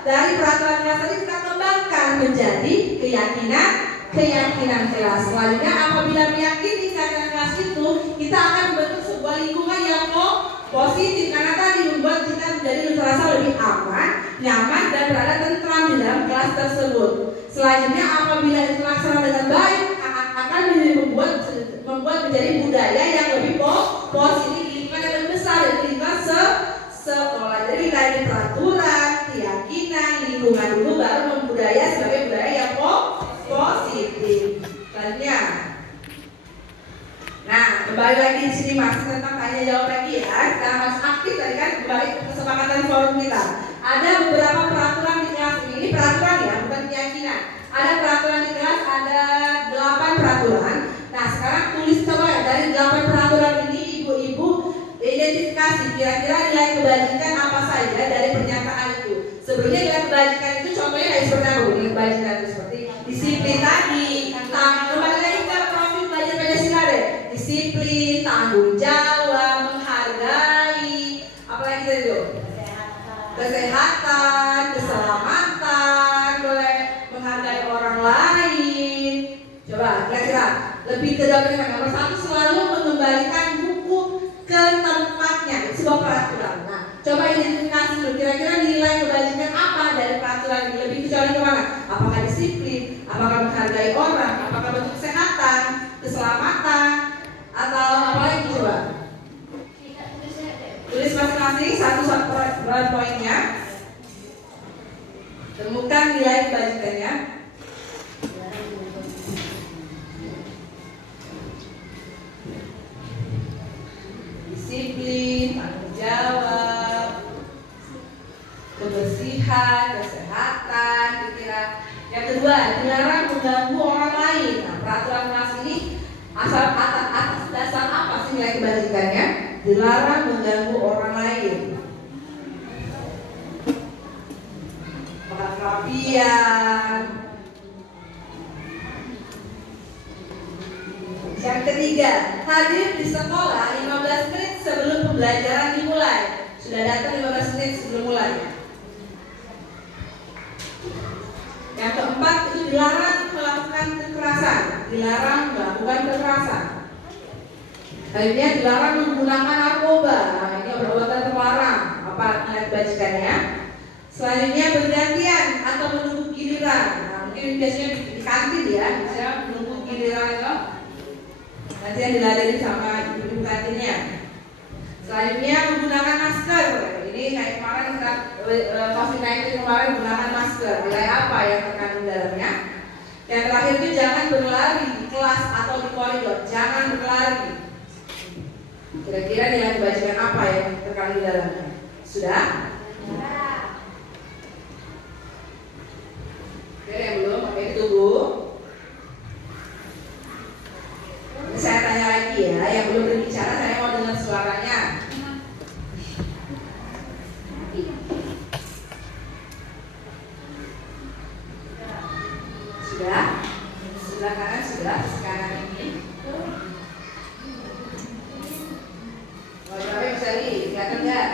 dari peraturan kelas tadi kita kembangkan menjadi keyakinan kelas. Selanjutnya apabila meyakini keyakinan kelas itu, kita akan membentuk sebuah lingkungan yang positif karena tadi membuat kita menjadi merasa lebih aman, nyaman dan berada tentram di dalam kelas tersebut. Selanjutnya apabila itu terlaksana dengan baik akan membuat menjadi budaya yang lebih positif, lingkungan yang lebih besar, lingkungan sekolah. Jadi dari peraturan, keyakinan, lingkungan dulu baru budaya sebagai budaya yang positif. Selanjutnya, nah kembali lagi di sini masih tentang tanya jawab lagi ya. Kita harus aktif tadi kan, kembali ke kesepakatan forum kita. Ada beberapa peraturan di kelas ini. Ini peraturan ya, bukan keyakinan. Ada peraturan di kelas, ada 8 peraturan. Nah sekarang tulis coba ya, dari 8 peraturan ini ibu-ibu identifikasi kira-kira nilai kebajikan apa saja dari pernyataan itu. Sebelumnya nilai kebajikan itu contohnya kayak seperti apa? Nilai kebajikan itu seperti disiplin tadi, kembali lagi ke profil belajar Pancasila deh. Disiplin, tanggung jawab, menghargai, apa lagi tadi itu? Kesehatan, keselamatan, boleh menghargai orang lain. Coba kira-kira lebih ke dalam nomor 1 selalu mengembalikan buku ke tempatnya. Itu sebuah peraturan. Nah, coba identifikasi dulu kira-kira nilai kebajikan apa dari peraturan ini. Lebih kecuali kemana? Apakah disiplin? Apakah menghargai orang? Apakah bentuk kesehatan, keselamatan, atau apa lagi coba? Tulis masing-masing satu-satu poinnya. Temukan nilai kebajikannya. Disiplin, tanggung jawab, kebersihan, kesehatan, kira-kira. Yang kedua, dilarang mengganggu orang lain. Nah, peraturan kelas ini atas dasar apa sih nilai kebajikannya? Dilarang mengganggu orang lain. Kerapian. Yang ketiga, hadir di sekolah 15 menit sebelum pembelajaran dimulai. Sudah datang 15 menit sebelum mulai. Yang keempat, itu dilarang melakukan kekerasan. Dilarang melakukan kekerasan. Akhirnya dilarang menggunakan narkoba. Nah, ini obat-obatan terlarang. Apa nilai kebajikannya? Selanjutnya bergantian atau menunggu giliran. Nah, mungkin biasanya di kantin ya, biasanya menunggu giliran itu. Nanti yang diladeni sama ibu kantinnya. Selanjutnya menggunakan masker. Ini kayak kemarin kita COVID-19 kemarin menggunakan masker. Nilai apa yang terkandung dalamnya? Yang terakhir itu jangan berlari di kelas atau di koridor. Jangan berlari. Kira-kira nilai kebajikan apa yang terkandung dalamnya? Sudah? Oke, yang belum, oke ditunggu. Saya tanya lagi ya, yang belum berbicara saya mau dengar suaranya. Sudah? Sebelah kanan sudah, sekarang ini. Oh, coba bisa lihat, kelihatan nggak?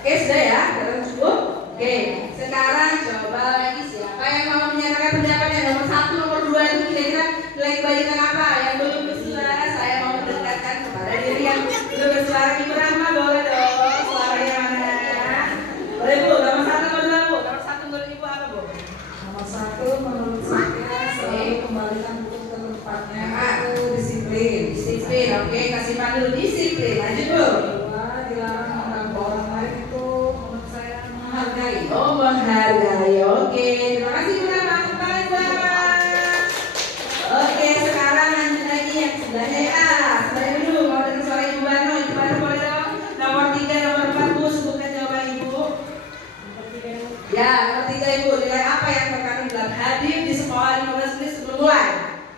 Oke, sudah ya, sudah cukup. Oke, sekarang coba lagi siapa yang mau menyatakan pendapatnya nomor 1, nomor 2 itu kira-kira nilai kebajikan apa? Yang belum bersuara, saya mau mendekatkan kepada diri yang belum bersuara. Ibu Rahma boleh dong, suaranya mana? Boleh Bu, nomor 1 nomor 2 Bu. Nomor 1 menurut Ibu apa Bu? Nomor 1 menurut saya selalu kembalikan buku ke tempatnya. Itu disiplin. Disiplin, oke, kasih pandu disiplin. Lanjut Bu. Kedua, dilarang mengganggu orang lain itu menurut saya menghargai. Oh, menghargai. Oke, terima kasih Bu Rahma. Oke, sekarang lanjut lagi yang sebelahnya ya. Sebelahnya dulu mau dengar suara Ibu Bano. Ibu Bano boleh dong. Nomor 3, nomor 4 Bu, sebutkan jawaban Ibu. Ya, nomor 3 Ibu, nilai apa yang terkandung dalam hadir di sekolah 15 menit sebelum mulai?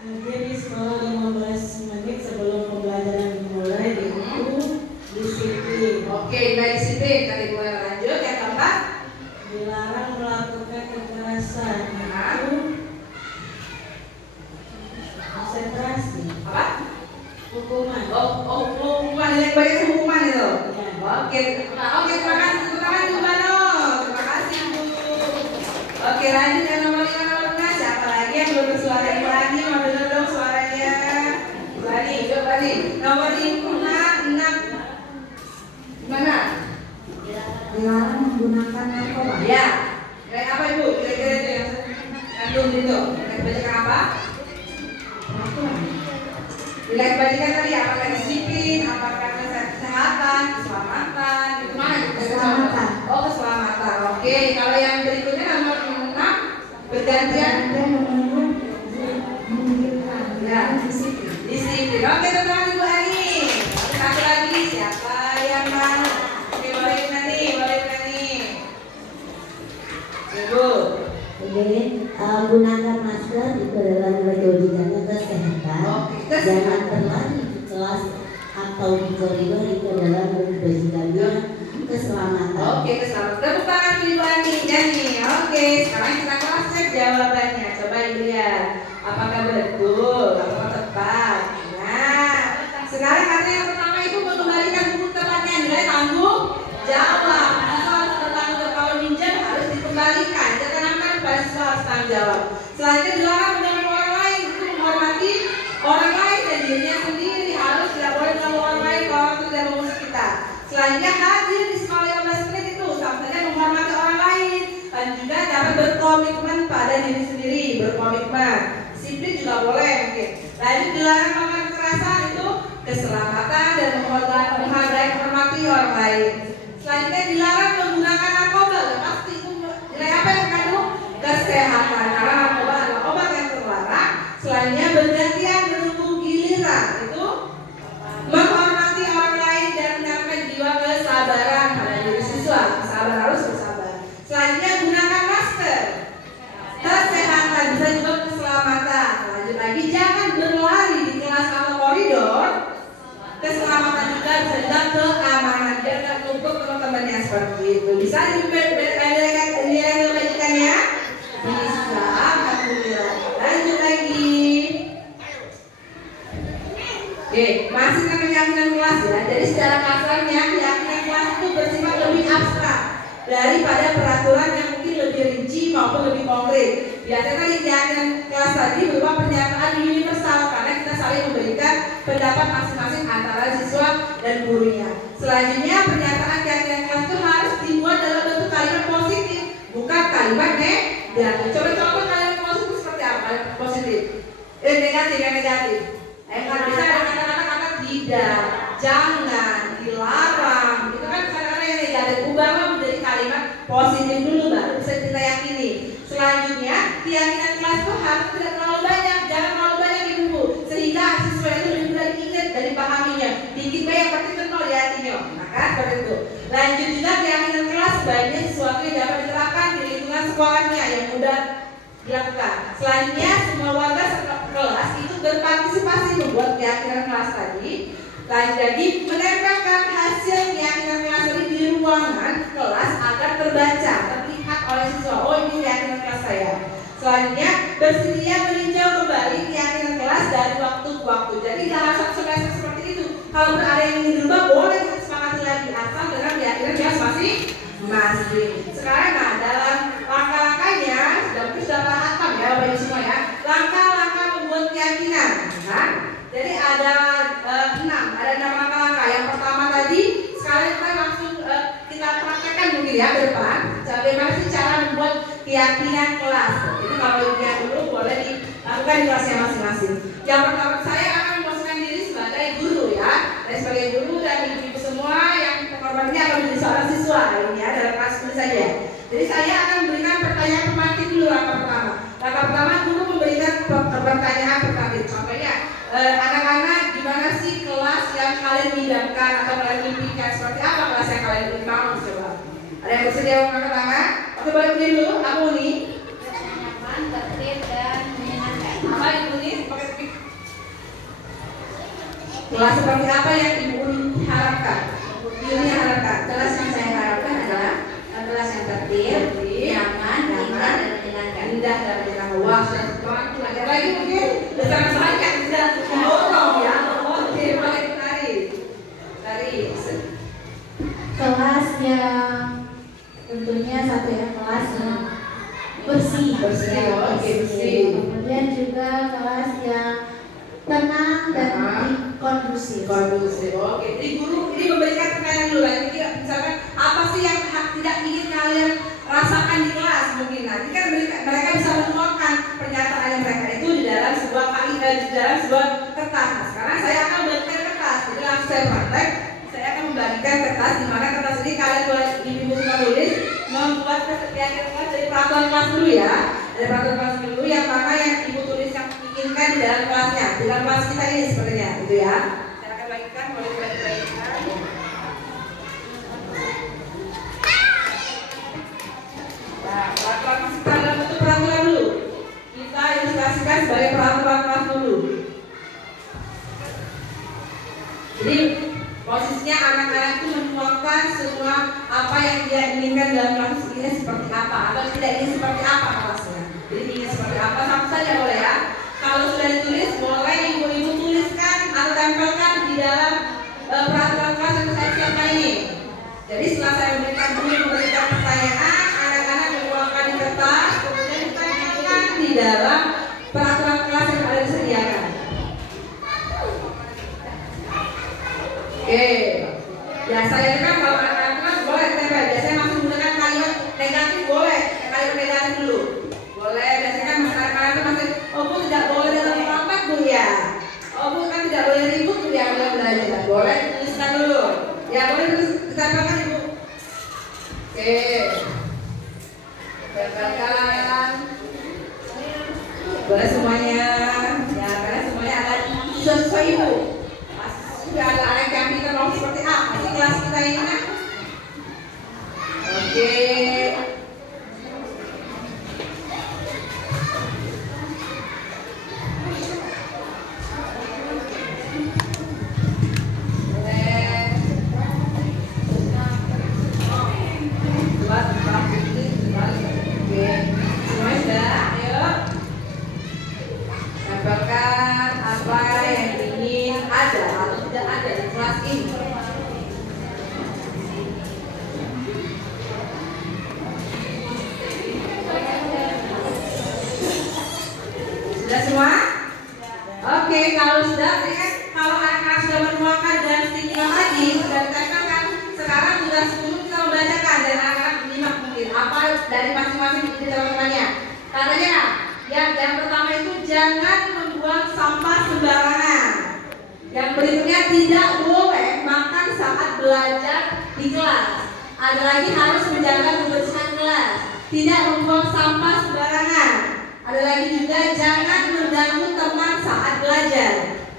Hadir di sekolah 15 menit sebelum pembelajaran dimulai itu disiplin. Oke, nilai disiplin. Tadi Bu lanjut. Yang keempat, Dilarang melakukan kekerasan. Nah. Itu konsentrasi. nomor 5, nomor 6. Siapa lagi yang belum bersuara? Ibu Ani, mau dengar dong suaranya. Ibu Ani, coba Ani. Nomor 6. Gimana? Dilarang menggunakan narkoba. Ya. Kayak apa Ibu? Kira-kira itu yang belum itu. Bacakan apa? Bacakan tadi apakah disiplin, apakah kesehatan, keselamatan, itu mana? Keselamatan. Oh, keselamatan. Oke, kalau yang berikutnya nomor 6 bergantian. Ya, disiplin. Oke, teman-teman Ibu Ani. Satu lagi, siapa yang mau? Oke, boleh Nani. Ibu. Oke, gunakan masker itu adalah menjaga kesehatan. Oke, Jangan berlari di kelas atau di koridor itu adalah menjaga keselamatan. Oke, keselamatan. Tepuk tangan Ibu Ani. Nyanyi. Oke, sekarang kita cross check jawabannya. Coba Ibu lihat. Apakah betul? Apakah tepat? Nah, sekarang kata yang pertama itu mengembalikan buku tepatnya nilai tanggung jawab. Siswa harus bertanggung jawab. Kalau minjam harus dikembalikan. Ditanamkan pada siswa harus tanggung jawab. Selanjutnya dilarang mengganggu orang lain, itu menghormati orang lain dan dirinya sendiri. Harus tidak boleh mengganggu orang lain kalau orang itu tidak mengurus kita. Selanjutnya hadir di sekolah 15 menit itu sampai menghormati orang lain dan juga dapat berkomitmen pada diri sendiri, berkomitmen. Disiplin juga boleh mungkin. Lanjut dilarang melakukan kekerasan itu keselamatan dan menghargai menghormati orang lain. Selanjutnya dilarang menggunakan narkoba, pasti itu nilai apa yang mengandung kesehatan karena narkoba adalah obat yang terlarang. Selanjutnya bergantian menunggu giliran itu menghormati orang lain dan menanamkan jiwa kesabaran pada diri siswa. Sabar, harus bersabar. Selanjutnya gunakan masker. Kesehatan bisa juga keselamatan. Lanjut lagi, jangan berlari di kelas atau koridor. Keselamatan juga bisa juga keamanan. Biar nggak numpuk teman-temannya seperti itu. Bisa dibacakan ya? Bisa. Alhamdulillah. Lanjut lagi. Oke, masih tentang keyakinan kelas ya. Jadi secara kasarnya keyakinan kelas itu bersifat lebih abstrak daripada peraturan yang mungkin lebih rinci maupun lebih konkret. Biasanya tadi keyakinan kelas tadi berupa pernyataan universal karena kita saling memberikan pendapat masing-masing antara siswa dan gurunya. Selanjutnya pernyataan keyakinan kelas itu harus dibuat dalam bentuk kalimat positif, bukan kalimat negatif. Coba contoh kalimat positif seperti apa? Kalimat positif. Negatif. Kan bisa ada kata-kata tidak, jangan, dilarang. Itu kan kata-kata yang negatif. Ubahlah menjadi kalimat positif dulu baru bisa kita yakini. Selanjutnya keyakinan kelas itu harus tidak terlalu banyak, jangan terlalu banyak ibu sehingga siswa itu lebih mudah diingat dan dipahaminya. Dikit banyak pasti kenal di hatinya. Maka seperti itu. Lanjut juga keyakinan kelas sebaiknya sesuatu yang dapat diterapkan di lingkungan sekolahnya yang mudah dilakukan. Selanjutnya semua warga kelas itu berpartisipasi membuat keyakinan kelas tadi. Lanjut lagi menempelkan hasil keyakinan kelas tadi di ruangan kelas agar terbaca, terlihat oleh siswa. Oh, ini keyakinan kelas saya. Selanjutnya bersedia meninjau kembali keyakinan kelas dari waktu ke waktu. Jadi dalam satu semester seperti itu, kalau ada yang ingin dirubah boleh disepakati lagi asal dengan keyakinan kelas masing-masing. Sekarang dalam langkah-langkahnya sudah paham ya Bapak Ibu semua ya. Langkah-langkah membuat keyakinan. Nah, jadi ada 6 langkah-langkah. Yang pertama tadi sekali kita langsung kita praktekkan mungkin ya ke depan. Bagaimana sih cara membuat keyakinan kelas? Jadi kalau lihat dulu boleh dilakukan di kelasnya masing-masing. Yang pertama saya akan memposisikan diri sebagai guru ya. Dan sebagai guru dan ibu-ibu semua yang korbannya akan menjadi seorang siswa ini ya dalam kelas ini saja. Jadi saya akan memberikan pertanyaan pematik dulu langkah pertama. Langkah pertama guru memberikan pertanyaan pematik. Contohnya anak-anak gimana sih kelas yang kalian idamkan atau kalian mimpikan, seperti apa kelas yang kalian mau coba? Ada yang bersedia mengangkat tangan? Oke, boleh begini dulu. Aku nih. Nyaman, tertib dan menyenangkan. Apa ibu nih? Pakai topik. Kelas seperti apa yang ibu Uni harapkan? Uni harapkan. Kelas yang saya harapkan adalah kelas yang tertib, nyaman, indah dan menyenangkan. Indah dan menyenangkan. Wah, sudah sekarang belajar lagi mungkin. Sudah banyak sudah ngomong ya. Oke, boleh tari. Kelas yang tentunya satu ya, kelas yang bersih. Bersih. tenang dan kondusif. Kondusif. Oke, jadi guru ini memberikan pertanyaan dulu. Jadi misalkan apa sih yang tidak ingin kalian rasakan di kelas mungkin nanti kan mereka bisa menuangkan pernyataan mereka itu di dalam sebuah di dalam sebuah kertas. Nah, sekarang saya akan membagikan kertas. Jadi langsung saya praktek. Saya akan membagikan kertas di mana kertas ini kalian boleh ibu semua tulis membuat kesepian kelas dari peraturan kelas dulu ya. Dari peraturan kelas dulu yang mana yang ibu tulis yang inginkan di dalam kelasnya. Di dalam kelas kita ini sepertinya gitu ya. Saya akan bagikan, boleh dibagikan. Nah, peraturan kelas kita dalam bentuk peraturan dulu. Kita ilustrasikan sebagai peraturan kelas dulu. Jadi posisinya anak-anak itu menuangkan semua apa yang dia inginkan dalam kelas ini seperti apa atau tidak ingin seperti apa kelasnya. Jadi ingin seperti apa sama saja boleh ya. Kalau sudah ditulis boleh ibu-ibu tuliskan atau tempelkan di dalam peraturan kelas yang saya siapkan ini. Jadi setelah saya memberikan pertanyaan, anak-anak menuangkan di kertas, kemudian ditempelkan di dalam peraturan kelas yang ada disediakan. Oke, biasanya kan kalau anak-anak kelas boleh tempel. Biasanya masih menggunakan kalimat negatif boleh, kalimat negatif dulu. Boleh, biasanya kan anak-anak itu masih, oh bu tidak boleh dalam rapat bu ya. Oh bu kan tidak boleh ribut bu ya, boleh belajar. Boleh tuliskan dulu. Ya boleh terus ditempelkan ibu. Oke, tempelkan. Boleh semuanya. Ya karena semuanya ada sesuai ibu. Sudah ada anak yang kita mau seperti apa sih kelas kita ini kan? Oke. Sudah semua? Oke, kalau sudah, kan kalau anak-anak sudah menuangkan dan sedikit lagi sudah ditempelkan, sekarang sudah 10 kita membacakan dan anak-anak menyimak mungkin apa dari masing-masing di teman-temannya. Katanya, yang pertama itu jangan membuang sampah sembarangan. Yang berikutnya tidak boleh makan saat belajar di kelas. Ada lagi harus menjaga kebersihan kelas. Tidak membuang sampah sembarangan. Ada lagi juga jangan mengganggu teman saat belajar.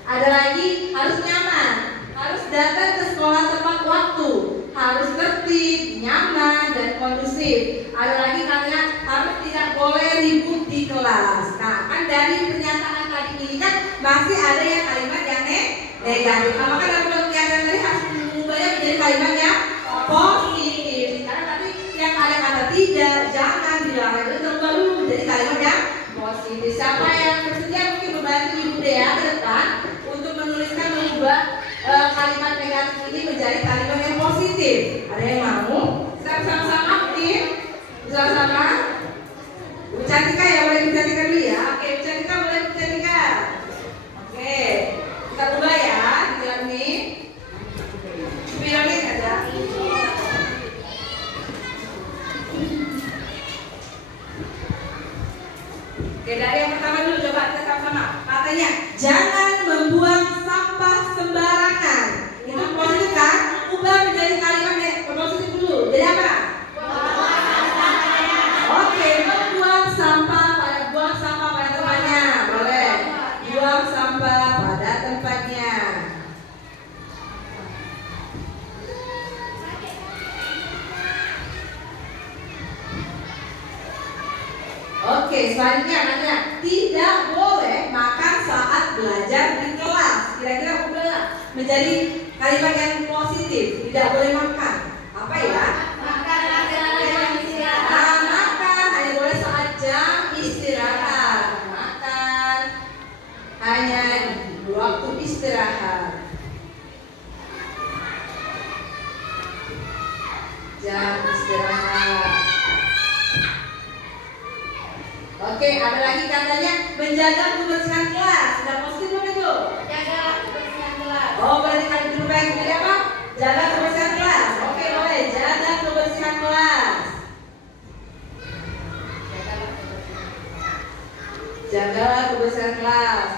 Ada lagi harus nyaman, harus datang ke sekolah tepat waktu, harus tertib, nyaman dan kondusif. Ada lagi karena harus tidak boleh ribut di kelas. Nah, kan dari pernyataan tadi ini kan masih ada yang kalimat yang negatif. Maka dalam pernyataan tadi harus mengubahnya menjadi kalimat yang positif. Karena tadi yang ada kata tidak, jangan, dilarang itu terubah dulu menjadi kalimat yang positif. Siapa yang bersedia mungkin membantu Ibu Dea ke depan untuk menuliskan mengubah kalimat negatif ini menjadi kalimat yang positif. Ada yang mau? Kita bersama-sama mungkin bersama-sama. Bu Cantika ya, boleh Bu Cantika dulu ya. Oke, Bu Cantika boleh Bu Cantika. Oke, kita ubah ya di dalam ini. Piramid aja. Oke, dari yang pertama dulu coba kita sama-sama. Katanya, jangan membuang sampah sembarangan. Itu positif kan? Ubah menjadi kalimat yang positif dulu. Jadi apa? Oke, membuang sampah pada tempatnya. Boleh. Buang sampah pada tempatnya. Oke, selanjutnya katanya tidak boleh makan saat belajar di kelas. Kira-kira ubah menjadi kalimat yang positif. Tidak boleh makan. Apa ya? Makan jam istirahat. Makan hanya boleh saat jam istirahat. Makan hanya di waktu istirahat. Jam istirahat. Oke, ada lagi katanya menjaga kebersihan kelas. Sudah positif belum itu? Jagalah kebersihan kelas. Oh, berarti kan dulu baik. Jadi apa? Jaga kebersihan kelas. Oke, boleh. Jaga kebersihan kelas. Jaga kebersihan kelas.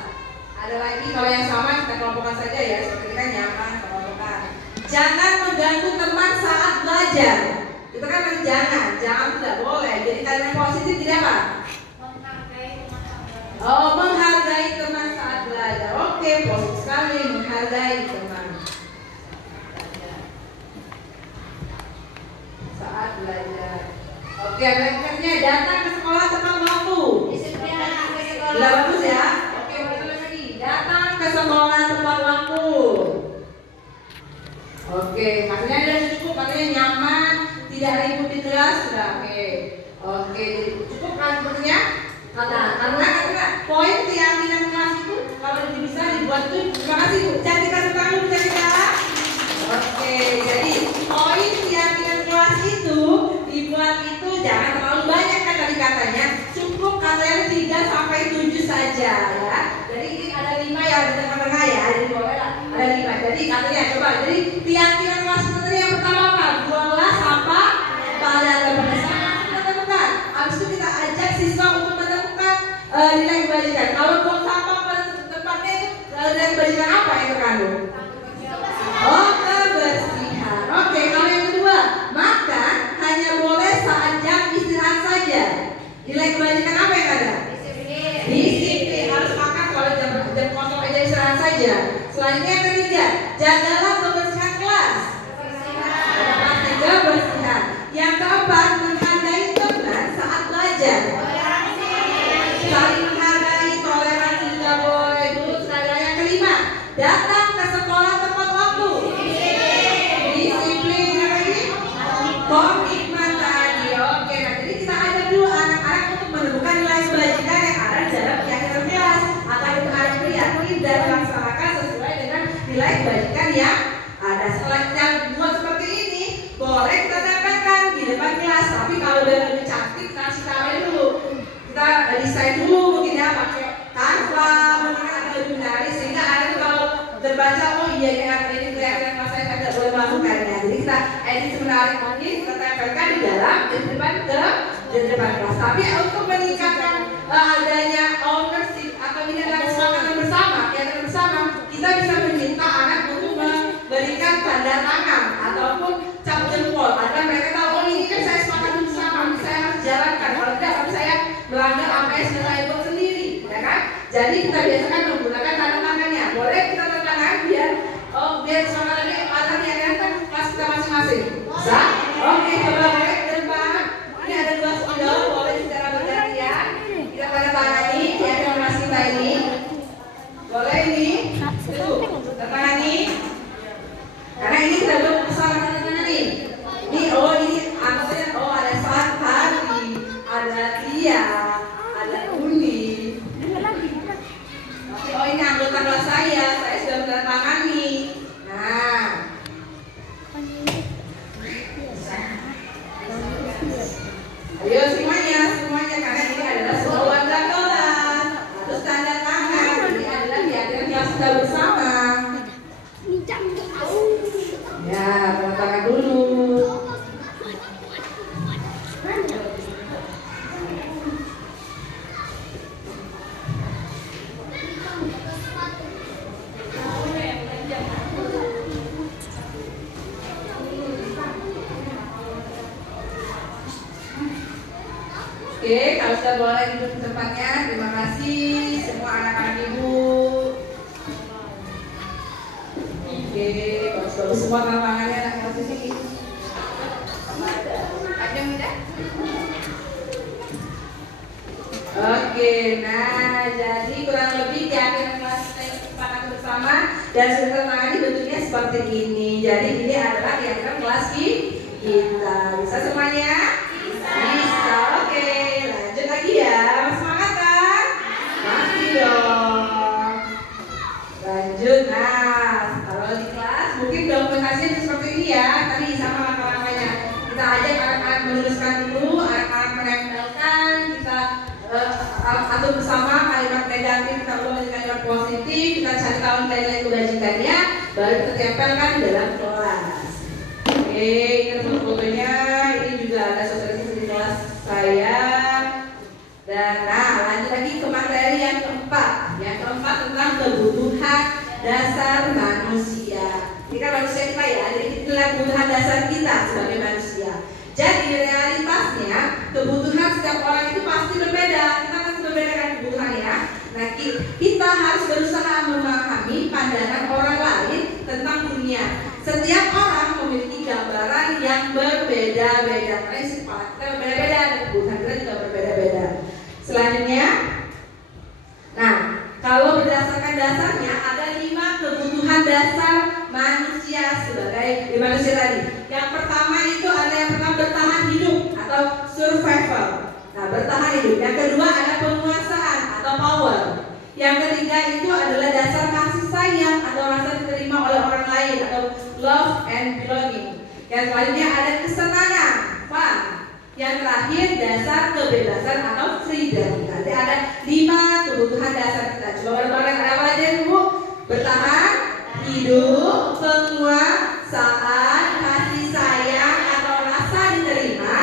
Ada lagi, kalau yang sama kita kelompokkan saja ya, supaya kita nyaman kelompokkan. Jangan mengganggu teman saat belajar. Itu kan jangan tidak boleh. Jadi kalian yang positif tidak apa? Oh, menghargai teman saat belajar. Oke, positif sekali, menghargai teman saat belajar. Oke, berikutnya datang ke sekolah tepat waktu. Disiplin datang ke sekolah. Sudah bagus ya. Oke, betul lagi. Datang ke sekolah tepat waktu. Oke, maksudnya sudah cukup, katanya nyaman, tidak ribut di kelas, sudah oke. Oke, jadi cukup kan sepertinya? Karena poin keyakinan kelas itu kalau bisa dibuat itu. Terima kasih Bu. Cantik tangan Bu, cantik. Oke, jadi poin keyakinan kelas itu dibuat itu jangan terlalu banyak kan tadi katanya. Cukup katanya 3 sampai 7 saja ya. Jadi ini ada 5 ya di tengah-tengah ya. Jadi boleh lah ada 5. Jadi katanya coba. Jadi keyakinan kelas itu tadi yang pertama apa? Buanglah sampah pada tempat kita temukan. Habis itu kita ajak siswa untuk menemukan nilai kebajikan. Kalau buang sampah pada tempatnya itu nilai kebajikan apa yang terkandung? Oh, kebersihan. Oke, kalau yang kedua, makan hanya boleh saat jam istirahat saja. Nilai kebajikan apa yang ada? Disiplin. Harus makan kalau jam kosong aja istirahat saja. Selanjutnya yang ketiga, jagalah kebersihan kelas. Pasti kebersihan. Yang keempat, menghargai teman saat belajar. Saling menghargai, toleransi juga boleh. Terus ada yang kelima, datang ke sekolah tepat waktu. Disiplin apa ini? Komitmen tadi. Oke, nah jadi kita ajak dulu anak-anak untuk menemukan nilai kebajikan yang ada di dalam keyakinan kelas. Agar anak yakin dan melaksanakan sesuai dengan nilai kebajikan yang ada. Setelah kita buat seperti ini, boleh kita tempelkan di depan kelas. Tapi kalau udah lebih cantik, kita kasih tahu dulu. Kita desain dulu mungkin ya pakai Canva, mungkin ada lebih menarik sehingga anak itu kalau terbaca, oh iya ini keyakinan kelas saya tidak boleh melakukan ya. Jadi kita edit semenarik mungkin, kita tempelkan di dalam di depan kelas. Tapi untuk meningkatkan adanya ownership atau minat kesepakatan bersama, keyakinan bersama, kita bisa meminta anak untuk memberikan tanda tangan ataupun cap jempol agar mereka tahu, oh ini kan saya sepakati bersama, saya harus jalankan. Kalau tidak, tapi saya melanggar apa yang sudah saya buat sendiri, ya kan? Jadi kita biasakan menggunakan tanda tangannya. Boleh kita tanda tangan biar suasananya ada keyakinan kan kelas kita masing-masing. Bisa? Oke, coba boleh ke depan. Ini ada 2 spidol, boleh secara bergantian. Kita tanda tangani keyakinan kelas kita ini. Boleh ini? Itu, tanda tangani. Karena ini kita belum bersama tanda tangan nih. Ini anggotanya, ada Santari, ada Tia, ada Uni. Oh ini anggota kelas saya sudah menandatangani. Nah, ayo semuanya karena ini adalah sebuah warga kelas. Harus tanda tangan. Ini adalah keyakinan kelas kita bersama. Ya, tanda tangan dulu. Oke, kalau sudah boleh duduk di tempatnya, terima kasih semua anak-anak ibu. Oke, bagus-bagus semua tantangannya anak kelas ini. Ada muda? Oke, nah jadi kurang lebih keyakinan kelas kita yang sepakat bersama dan sudah tertangani bentuknya seperti ini. Jadi ini adalah keyakinan kelas kita. Bisa semuanya? Bisa. Oke, lanjut lagi ya. Semangat kan? Masih dong. Lanjut. Nah, kalau di kelas mungkin dokumentasinya seperti ini ya. Tadi sama langkah-langkahnya. Kita ajak anak-anak menuliskan dulu, anak-anak menempelkan, kita atur bersama kalimat negatif, kita ubah menjadi kalimat positif, kita cari tahu nilai-nilai kebajikannya, baru tertempelkan di dalam kelas. Oke, ini fotonya, ini juga ada sosialisasi di kelas saya. Dan nah, lanjut lagi ke materi yang keempat. Yang keempat tentang kebutuhan dasar manusia. Ini kan manusia kita ya, jadi itulah kebutuhan dasar kita sebagai manusia. Jadi realitasnya kebutuhan setiap orang itu pasti berbeda. Kita pasti membedakan kebutuhannya. Nah, kita harus berusaha memahami pandangan orang lain tentang dunia. Setiap orang memiliki gambaran yang berbeda-beda. Karena isi kepala kita berbeda-beda, dan kebutuhan kita juga berbeda-beda. Selanjutnya, nah, kalau berdasarkan dasarnya ada 5 kebutuhan dasar manusia sebagai manusia tadi. Yang pertama itu ada yang pertama bertahan hidup atau survival. Nah, bertahan hidup. Yang kedua ada penguasaan atau power. Yang ketiga itu adalah dasar kasih sayang atau rasa diterima oleh orang lain atau love and belonging. Yang selanjutnya ada kesenangan, fun. Yang terakhir dasar kebebasan atau freedom. Nanti ada 5 kebutuhan dasar kita. Coba bareng-bareng ada apa aja Bu? Bertahan hidup, penguasaan, kasih sayang atau rasa diterima,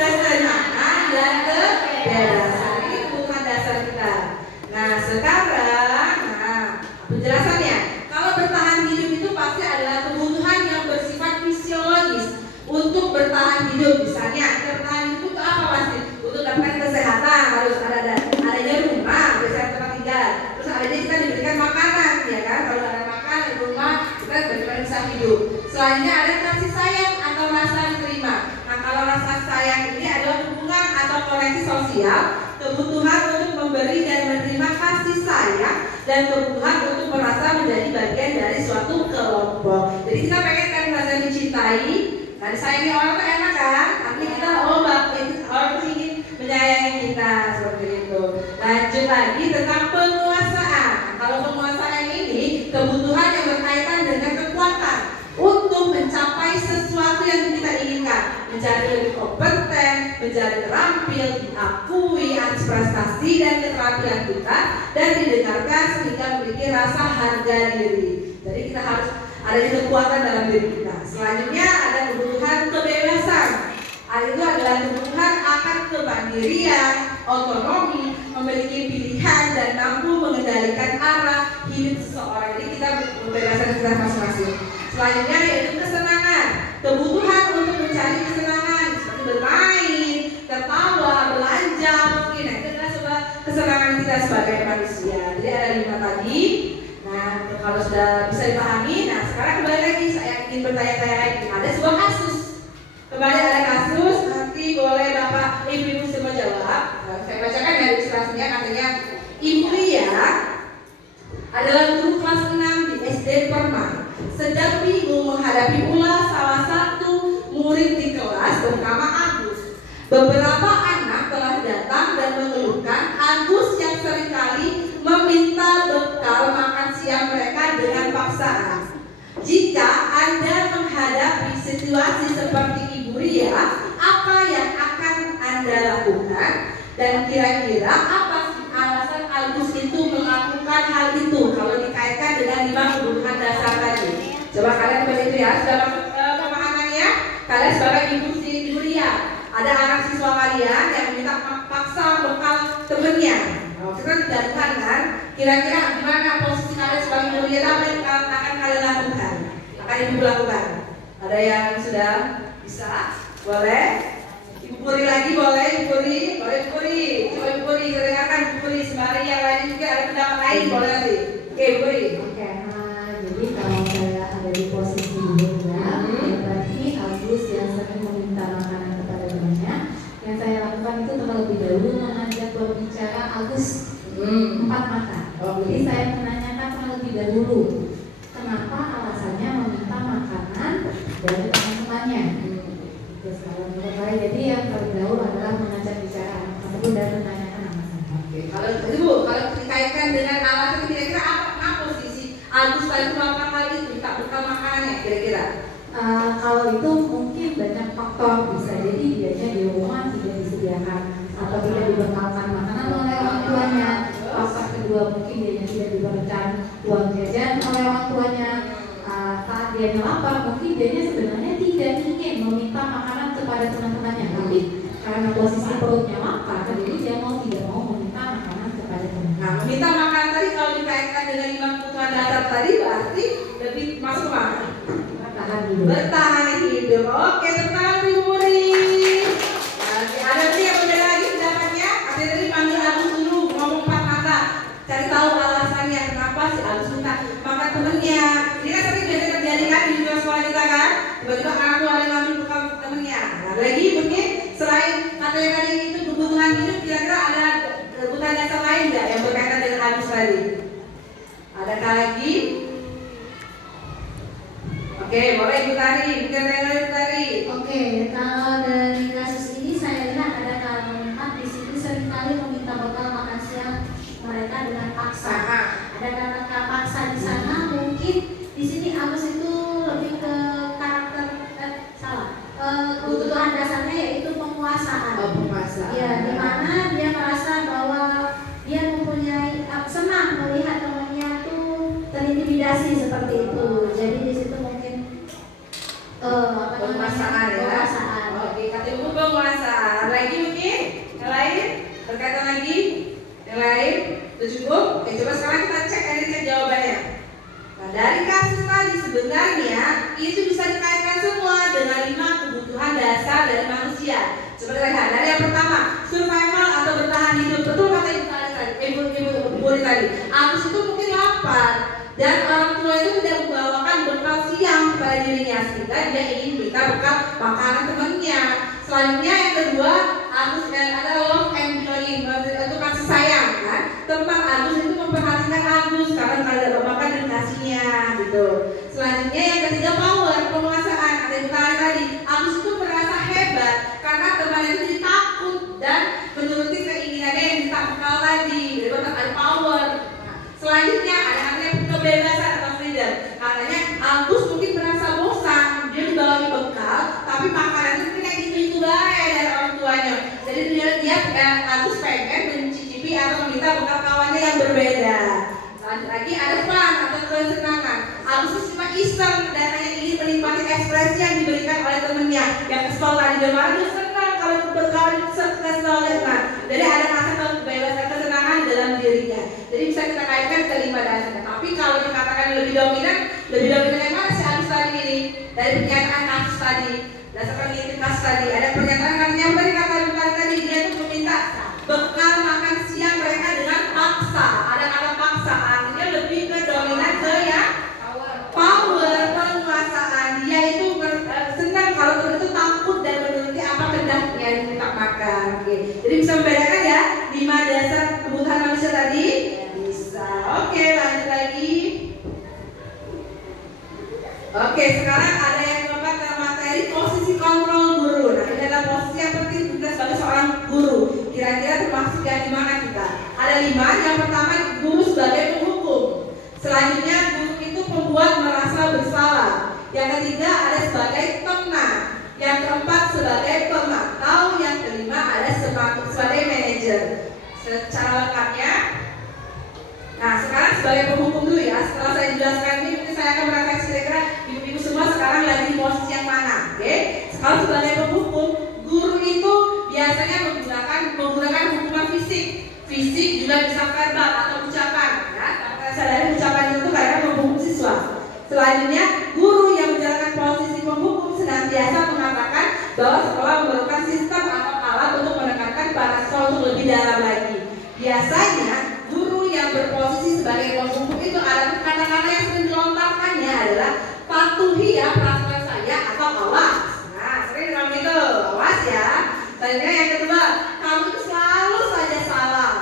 kesenangan dan kebebasan. Ini kebutuhan dasar kita. Nah, sekarang penjelasannya. Kalau bertahan hidup itu pasti adalah kebutuhan yang bersifat fisiologis. Untuk bertahan hidup, misalnya kita bertahan hidup itu apa pasti? Untuk dapatkan kesehatan harus adanya rumah, biasanya tempat tinggal. Terus adanya kita diberikan makanan, ya kan? Kalau ada makan, ada rumah, kita bagaimana bisa hidup. Selanjutnya ada kasih sayang atau rasa diterima. Nah, kalau rasa sayang ini adalah hubungan atau koneksi sosial, kebutuhan untuk memberi dan menerima kasih sayang, dan kebutuhan untuk merasa menjadi bagian dari suatu kelompok. Jadi kita pengen kan merasa dicintai. Nah, sayangnya orang tuh enak kan, tapi kita orang tuh ingin menyayangi kita seperti itu. Lanjut lagi tentang penguasaan. Kalau penguasaan ini kebutuhan yang berkaitan dengan kekuatan untuk mencapai sesuatu yang kita inginkan, menjadi lebih kompeten, menjadi terampil, diakui atas prestasi dan keterampilan kita, dan didengarkan sehingga memiliki rasa harga diri. Jadi kita harus ada kekuatan dalam diri kita. Selanjutnya ada kebutuhan kebebasan. Hal itu adalah kebutuhan akan kemandirian, otonomi, memiliki pilihan dan mampu mengendalikan arah hidup seseorang. Jadi kita kebebasan kita masing-masing. Selanjutnya yaitu kesenangan. Kebutuhan untuk mencari kesenangan seperti bermain, tertawa, belanja, mungkin. Nah, itu adalah sebuah kesenangan kita sebagai manusia. Jadi ada 5 tadi. Nah, kalau sudah bisa dipahami, nah sekarang kembali lagi saya ingin bertanya-tanya lagi. Ada sebuah kasus. Kembali ada kasus, nanti boleh Bapak Ibu semua jawab. Nah, saya bacakan ya ilustrasinya, katanya Ibu Lia adalah guru kelas 6 di SD Permai. Sedang bingung menghadapi ulas salah satu murid di kelas bernama Agus. Beberapa anak telah datang dan mengeluhkan Agus yang seringkali meminta bekal makan siang mereka dengan paksaan. Jika Anda menghadapi situasi seperti Ibu Ria, apa yang akan Anda lakukan? Dan kira-kira apa sih alasan Agus itu melakukan hal itu kalau dikaitkan dengan 5 kebutuhan dasar tadi? Coba kalian begitu ya, sudah masuk pemahamannya? Kalian sebagai Ibu Ria, ada anak siswa kalian yang minta paksa bekal temennya. Kita digantikan kan? Kira-kira gimana posisi kalian sebagai Ibu Ria, apa yang akan kalian lakukan? Akan Ibu lakukan? Ada yang sudah bisa? Boleh? Ibu Puri lagi boleh? Ibu Puri? Boleh Ibu Puri? Coba Ibu Puri, dengarkan Ibu Puri. Sembari yang lain juga ada pendapat lain, boleh nanti. Oke Ibu Puri. Oke, jadi kalau saya ada di posisi Ibunya, berarti Agus yang sering meminta makanan kepada temannya, yang saya lakukan itu terlebih dahulu mengajak berbicara Agus 4 mata. Jadi saya menanyakan terlebih dahulu kenapa alasannya meminta makanan dari teman-temannya. Terus kalau menurut saya, jadi yang terlebih dahulu adalah mengajak bicara tersebut dan menanyakan alasannya. Oke, kalau Ibu, kalau dikaitkan dengan alasan kira-kira apa posisi Agus tadi melakukan hal itu, minta bekal makanannya kira-kira? Kalau itu mungkin banyak faktor, bisa jadi dianya di rumah tidak disediakan atau tidak dibekalkan makanan oleh orang tuanya. Faktor kedua mungkin dia tidak diberikan uang jajan oleh orang tuanya. Saat dia lapar, mungkin dia sebenarnya tidak ingin meminta makanan kepada teman-temannya, tapi karena posisi perutnya lapar, jadi dia tidak mau meminta makanan kepada teman-teman. Nah, meminta makanan tadi kalau dikaitkan dengan 5 kebutuhan dasar tadi berarti lebih masuk mana? Bertahan hidup. Oke, terima kasih Bu Muri. Ada nih yang udah lagi pendapatnya? Ada tadi panggil Agus dulu ngomong 4 kata, cari tahu alasannya kenapa si Agus minta makan temennya. Ini kan sering biasa terjadi kan di dunia sekolah kita kan, tiba-tiba anak tuh ada ngambil bekal temennya. Nah, lagi mungkin selain katanya tadi itu kebutuhan hidup, kira-kira ada kebutuhan dasar lain nggak yang berkaitan dengan Agus tadi? Adakah lagi? Oke, boleh Ibu Tari, bukan Ibu Tari. Oke, kalau dari kasus ini saya lihat ada kalangan di situ seringkali meminta bekal makan siang mereka dengan paksa. Ada kata paksa di sana, mungkin di sini Agus itu lebih ke karakter kebutuhan dasarnya yaitu penguasaan. Penguasaan. Ya, di mana dia merasa bahwa dia mempunyai senang melihat temannya tuh terintimidasi seperti itu. Jadi di situ mungkin penguasaan ya. Penguasaan. Oke, kata Ibu penguasaan. Lagi mungkin yang lain berkaitan lagi yang lain sudah cukup. Oke, coba sekarang kita cek jawabannya. Nah, dari kasus tadi sebenarnya itu bisa dikaitkan semua dengan 5 kebutuhan dasar dari manusia. Coba lihat dari yang pertama, survival atau bertahan hidup. Betul kata Ibu tadi. Agus itu mungkin lapar dan orang tua itu tidak membawakan bekal siang kepada dirinya sehingga dia ingin minta bekal makanan temannya. Selanjutnya yang kedua, Agus ada love and belonging, itu kasih sayang kan. Tempat Agus itu memperhatikan Agus karena kalau ada makan dan kasihnya gitu. Selanjutnya yang ketiga, power, penguasaan. Ada yang tadi, Agus itu merasa hebat karena temannya itu jadi takut dan menuruti keinginannya yang minta bekal tadi. Jadi ada power. Selanjutnya ada kebebasan atau freedom. Katanya Agus mungkin merasa bosan, dia dibawa bekal, tapi makanan itu kayak gitu baik dari orang tuanya. Jadi dia Agus pengen mencicipi atau meminta bekal kawannya yang berbeda. Lanjut lagi ada fun atau kesenangan. Agus cuma iseng dan hanya ingin menikmati ekspresi yang diberikan oleh temennya. Yang kesel tadi dia marah, dia senang kalau bekal itu kesel ya. Jadi ada rasa kebebasan kesenangan di dalam dirinya. Jadi bisa kita kaitkan ke 5 dasarnya. Tapi kalau dikatakan lebih dominan yang mana si Agus tadi ini? Dari pernyataan kasus tadi, dasarkan identitas tadi. Ada pernyataan katanya tadi kata bukan tadi dia itu meminta bekal makan siang mereka dengan paksa. Ada kata paksa, artinya lebih ke dominan ke ya power, penguasaan. Dia itu senang kalau itu takut dan menuruti apa kehendaknya yang minta makan. Oke. Jadi bisa membedakan ya 5 dasar kebutuhan manusia tadi. Oke, lanjut lagi. Oke, sekarang ada yang membuat materi posisi kontrol guru. Nah, ini adalah posisi yang penting kita sebagai seorang guru. Kira-kira termasuk yang di mana kita? Ada 5. Yang pertama, guru sebagai penghukum. Selanjutnya, guru itu pembuat merasa bersalah. Yang ketiga, ada sebagai penang. Yang keempat, sebagai pemantau. Yang kelima, ada sebagai manajer. Secara lengkapnya. Nah, sekarang sebagai penghukum dulu ya. Setelah saya jelaskan ini, mungkin saya akan merefleksi kira-kira ibu-ibu semua sekarang lagi di posisi yang mana. Oke? Kalau sebagai penghukum, guru itu biasanya menggunakan hukuman fisik. Fisik juga bisa verbal atau ucapan. Ya, karena sadari ucapan itu karena menghukum siswa. Selanjutnya, guru yang menjalankan posisi penghukum senantiasa mengatakan bahwa sekolah memerlukan sistem atau alat untuk menekankan para siswa untuk lebih dalam lagi. Biasanya, guru yang berposisi sebagai penghukum itu ada kata-kata yang sering dilontarkannya adalah patuhi ya peraturan saya atau awas. Nah, sering bilang gitu, awas ya. Selanjutnya yang kedua, kamu itu selalu saja salah.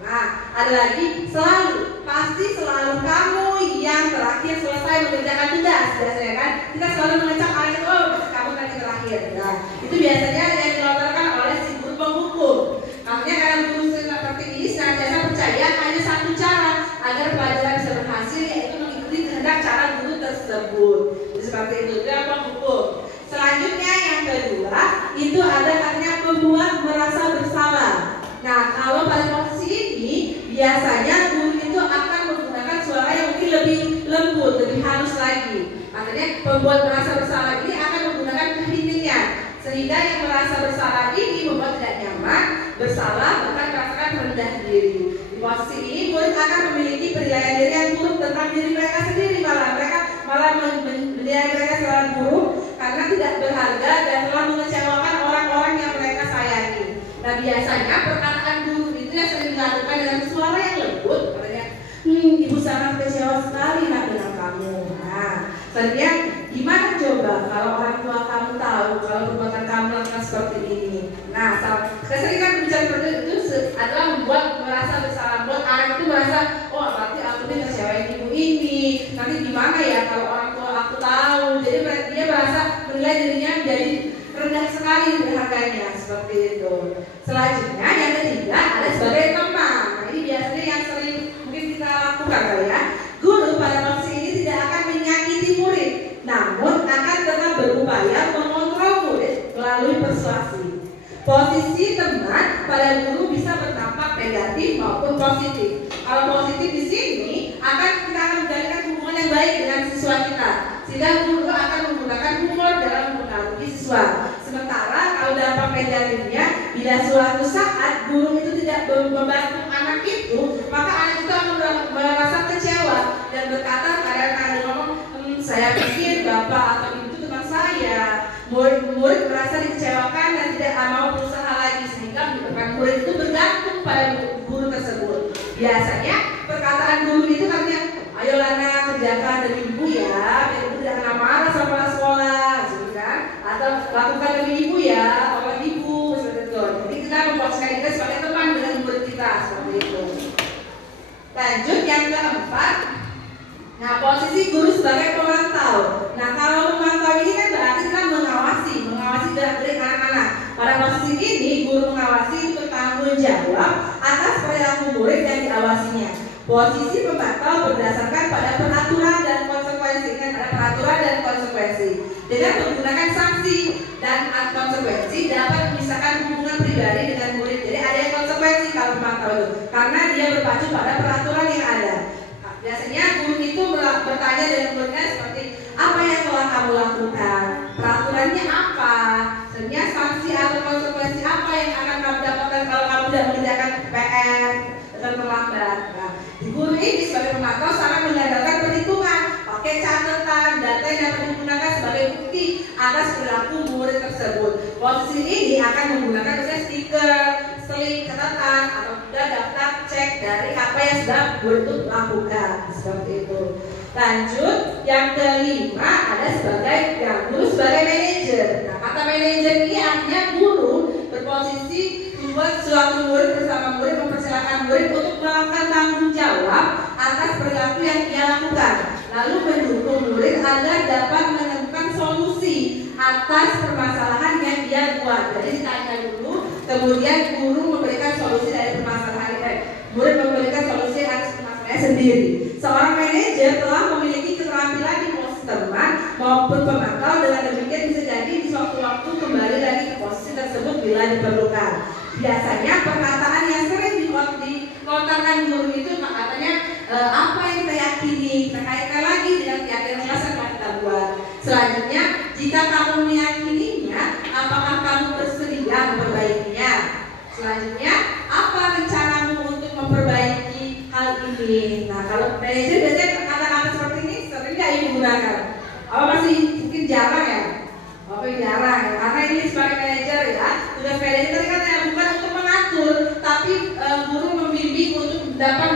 Nah, ada lagi selalu, pasti selalu kamu yang terakhir selesai mengerjakan tugas. Biasanya kan kita selalu mengecap kalian, oh kamu tadi terakhir. Nah, itu biasanya yang dilontarkan oleh si guru penghukum. Makanya karena guru seperti ini senantiasa percaya hanya satu cara agar pelajaran bisa berhasil, yaitu mengikuti kehendak cara guru tersebut. Jadi seperti itu yang penghukum. Selanjutnya yang kedua itu ada katanya membuat merasa bersalah. Nah, kalau pada posisi ini biasanya guru Artinya pembuat merasa bersalah ini akan menggunakan kehendak, sehingga yang merasa bersalah ini membuat tidak nyaman, bersalah, bahkan merasakan rendah diri. Di posisi ini murid akan memiliki penilaian diri yang buruk tentang diri mereka sendiri, mereka malah menilai mereka secara buruk karena tidak berharga dan telah mengecewakan orang-orang yang mereka sayangi. Nah, biasanya perkataan guru itu yang sering dilakukan dengan suara yang lembut, katanya, ibu sangat kecewa sekali nak dengan kamu. Nah, sebenarnya gimana coba kalau orang tua kamu tahu kalau perbuatan kamu melakukan seperti ini? Nah, keseringan bicara seperti itu adalah membuat merasa bersalah, membuat anak itu merasa, oh berarti aku ini ngecewain ibu ini. Nanti gimana ya kalau orang tua aku tahu? Jadi dia merasa menilai dirinya jadi rendah sekali harganya, seperti itu. Selanjutnya yang ketiga ada sebagai teman. Nah, ini biasanya yang sering mungkin kita lakukan kali ya. Guru pada posisi ini tidak akan menyakiti murid, namun akan tetap berupaya mengontrol murid melalui persuasi. Posisi teman pada guru bisa berdampak negatif maupun positif. Kalau positif di sini kita akan menjalinkan hubungan yang baik dengan siswa kita, sehingga guru akan menggunakan humor dalam mempengaruhi siswa. Sementara kalau dampak negatifnya, bila suatu saat guru itu tidak membantu anak itu, maka anak itu akan merasa kecewa dan berkata kadang-kadang ngomong, saya pikir bapak atau ibu itu teman saya. Murid merasa dikecewakan dan tidak mau berusaha lagi, sehingga menyebabkan murid itu bergantung pada guru tersebut. Biasanya perkataan guru itu katanya, ayo Lana kerjakan demi ibu ya, biar ibu tidak kena marah sama sekolah, gitu kan? Atau lakukan demi ibu ya, tolong ibu, seperti itu. Jadi kita memposisikan kita sebagai teman dengan murid kita, seperti itu. Lanjut yang keempat. Nah, posisi guru sebagai pemantau. Nah, kalau memantau ini kan berarti kita mengawasi gerak-gerik anak-anak. Pada posisi ini, guru mengawasi bertanggung jawab atas perilaku murid yang diawasinya. Posisi pemantau berdasarkan pada peraturan dan konsekuensi. Kan ada peraturan dan konsekuensi. Dengan menggunakan sanksi dan konsekuensi dapat memisahkan hubungan pribadi dengan murid. Jadi ada yang konsekuensi kalau pemantau itu, karena dia berpacu pada peraturan yang ada. Biasanya guru itu bertanya dengan muridnya seperti, apa yang telah kamu lakukan? Peraturannya apa? Sebenarnya sanksi atau konsekuensi apa yang akan kamu dapatkan kalau kamu tidak mengerjakan PR dan terlambat? Nah, guru ini sebagai pemantau sangat mengandalkan perhitungan, pakai catatan, data yang dapat digunakan sebagai bukti atas perilaku murid tersebut. Posisi ini akan menggunakan misalnya stiker, slip, catatan, atau juga daftar cek dari apa yang sudah guru itu lakukan, seperti itu. Lanjut, yang kelima ada guru sebagai manajer. Nah, kata manajer ini artinya guru berposisi membuat suatu murid bersama murid mempersilakan murid untuk melakukan tanggung jawab atas perilaku yang dia lakukan, lalu mendukung murid agar dapat menemukan solusi atas permasalahan yang dia buat. Jadi ditanya dulu, kemudian guru memberikan solusi dari permasalahan murid memberikan solusi atas permasalahannya sendiri. Seorang manajer telah memiliki keterampilan di posisi teman maupun pemantau. Dengan demikian bisa jadi di suatu waktu kembali lagi ke posisi tersebut bila diperlukan. Biasanya perkataan yang sering dilontarkan guru itu katanya apa yang kita yakini, kita kaitkan lagi dengan keyakinan kelas yang kita buat. Selanjutnya, jika kamu meyakininya, apakah kamu bersedia memperbaikinya? Selanjutnya, apa rencanamu untuk memperbaiki hal ini? Nah, kalau manajer biasanya kata-kata seperti ini sering nggak digunakan. Apa masih mungkin jarang ya? Jarang ya? Karena ini sebagai manajer ya, tugas manajer kan ya bukan untuk mengatur, tapi guru membimbing untuk dapat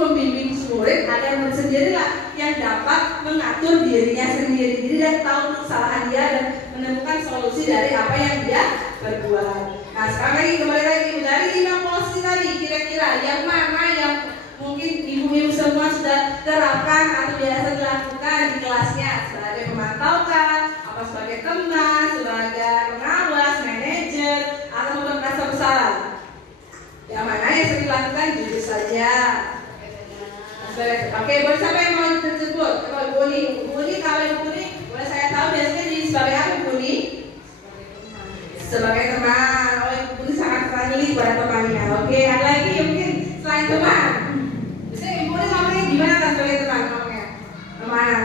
membimbing murid agar sendirilah yang dapat mengatur dirinya sendiri. Jadi dia tahu kesalahan dia dan menemukan solusi dari apa yang dia berbuat. Nah, sekarang lagi kembali lagi dari 5 posisi tadi, kira-kira yang mana yang mungkin ibu-ibu semua sudah terapkan atau biasa dilakukan di kelasnya, sebagai pemantau kan, apa sebagai teman, sebagai pengawas, manajer, atau merasa bersalah? Yang mana yang sering dilakukan jujur saja. Oke, boleh siapa yang mau disebut? Kalau Bu Uni, kalau Ibu Uni, boleh saya tahu biasanya sebagai apa Bu Uni? Sebagai teman. Oh, Ibu Uni sangat sangat kepada temannya. Oke, ada lagi mungkin selain teman. Biasanya Ibu Uni ngomongnya gimana kan sebagai teman ngomongnya? Teman.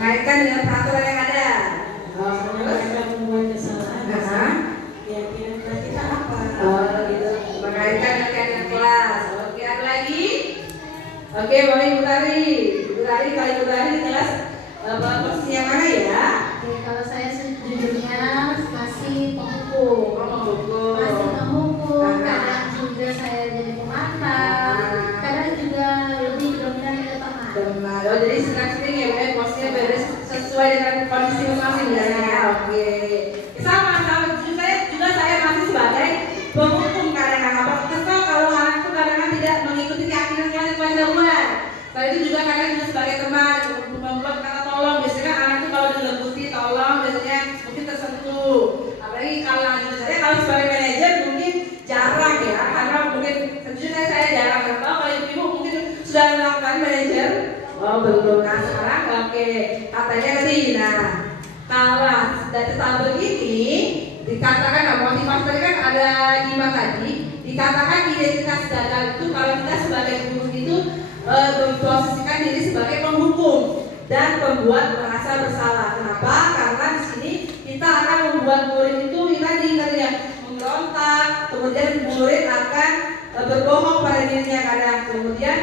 mengaitkan dengan peraturan yang ada. Mereka membuat kesalahan. Keyakinan kita apa? Gitu. Mengaitkan dengan keadaan kelas. Oke, ada lagi? Oke, boleh Ibu Tari. Ibu Tari, kalau Ibu Tari jelas posisinya mana ya? Oke, kalau saya sejujurnya masih penghukum. Penghukum. Masih penghukum. Kadang juga saya jadi pemantau. Kadang juga lebih dominan ke teman. Teman. Oh, jadi sering-sering ya, Bu, posisinya beres sesuai dengan kondisi masing-masing ya. Oke. Sama. Juga saya masih sebagai penghukum kadang-kadang. Apa kesal kalau anak itu kadang-kadang tidak mengikuti keyakinan kelas luar. Saya itu juga kadang juga sebagai teman membuat kata tolong. Biasanya anak itu kalau dilembuti tolong biasanya mungkin tersentuh. Apalagi kalau saya kalau sebagai manajer mungkin jarang ya, karena mungkin sejujurnya saya jarang. Atau kalau ibu mungkin sudah melakukan manajer. Oh belum. Nah sekarang oke. Katanya tadi. Nah kalau dari tahun begini dikatakan motivasi tadi kan ada gimana tadi? Dikatakan identitas gagal itu kalau kita sebagai guru itu memposisikan diri sebagai penghukum dan pembuat merasa bersalah. Kenapa? Karena di sini kita akan membuat murid itu tadi katanya memberontak, kemudian murid akan berbohong pada dirinya kadang. Kemudian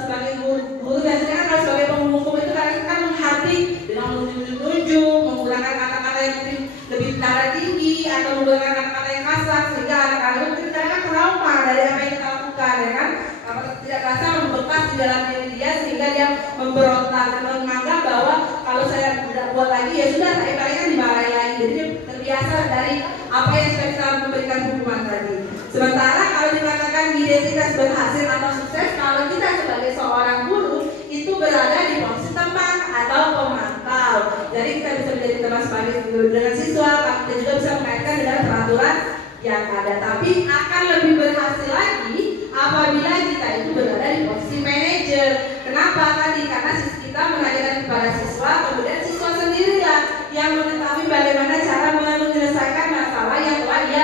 sebagai guru biasanya kan kalau sebagai penghukum itu kan menghardik dengan menunjuk-nunjuk, menggunakan kata-kata yang mungkin lebih nada tinggi atau menggunakan kata-kata yang kasar sehingga anak-anak mungkin kadang trauma dari apa yang kita lakukan, ya kan? Apa tidak rasa membekas di dalam diri dia sehingga dia memberontak dan menganggap bahwa kalau saya tidak buat lagi ya sudah saya palingan dimarahin lagi. Jadi dia terbiasa dari apa yang sudah kita memberikan hukuman tadi. Sementara kalau dikatakan identitas berhasil atau sukses, kalau kita sebagai seorang guru itu berada di posisi teman atau pemantau. Jadi kita bisa menjadi teman sebagai dengan siswa, tapi kita juga bisa mengaitkan dengan peraturan yang ada. Tapi akan lebih berhasil lagi apabila kita itu berada di posisi manajer. Kenapa tadi? Karena kita menanyakan kepada siswa, kemudian siswa sendirilah yang mengetahui bagaimana cara menyelesaikan masalah yang telah dia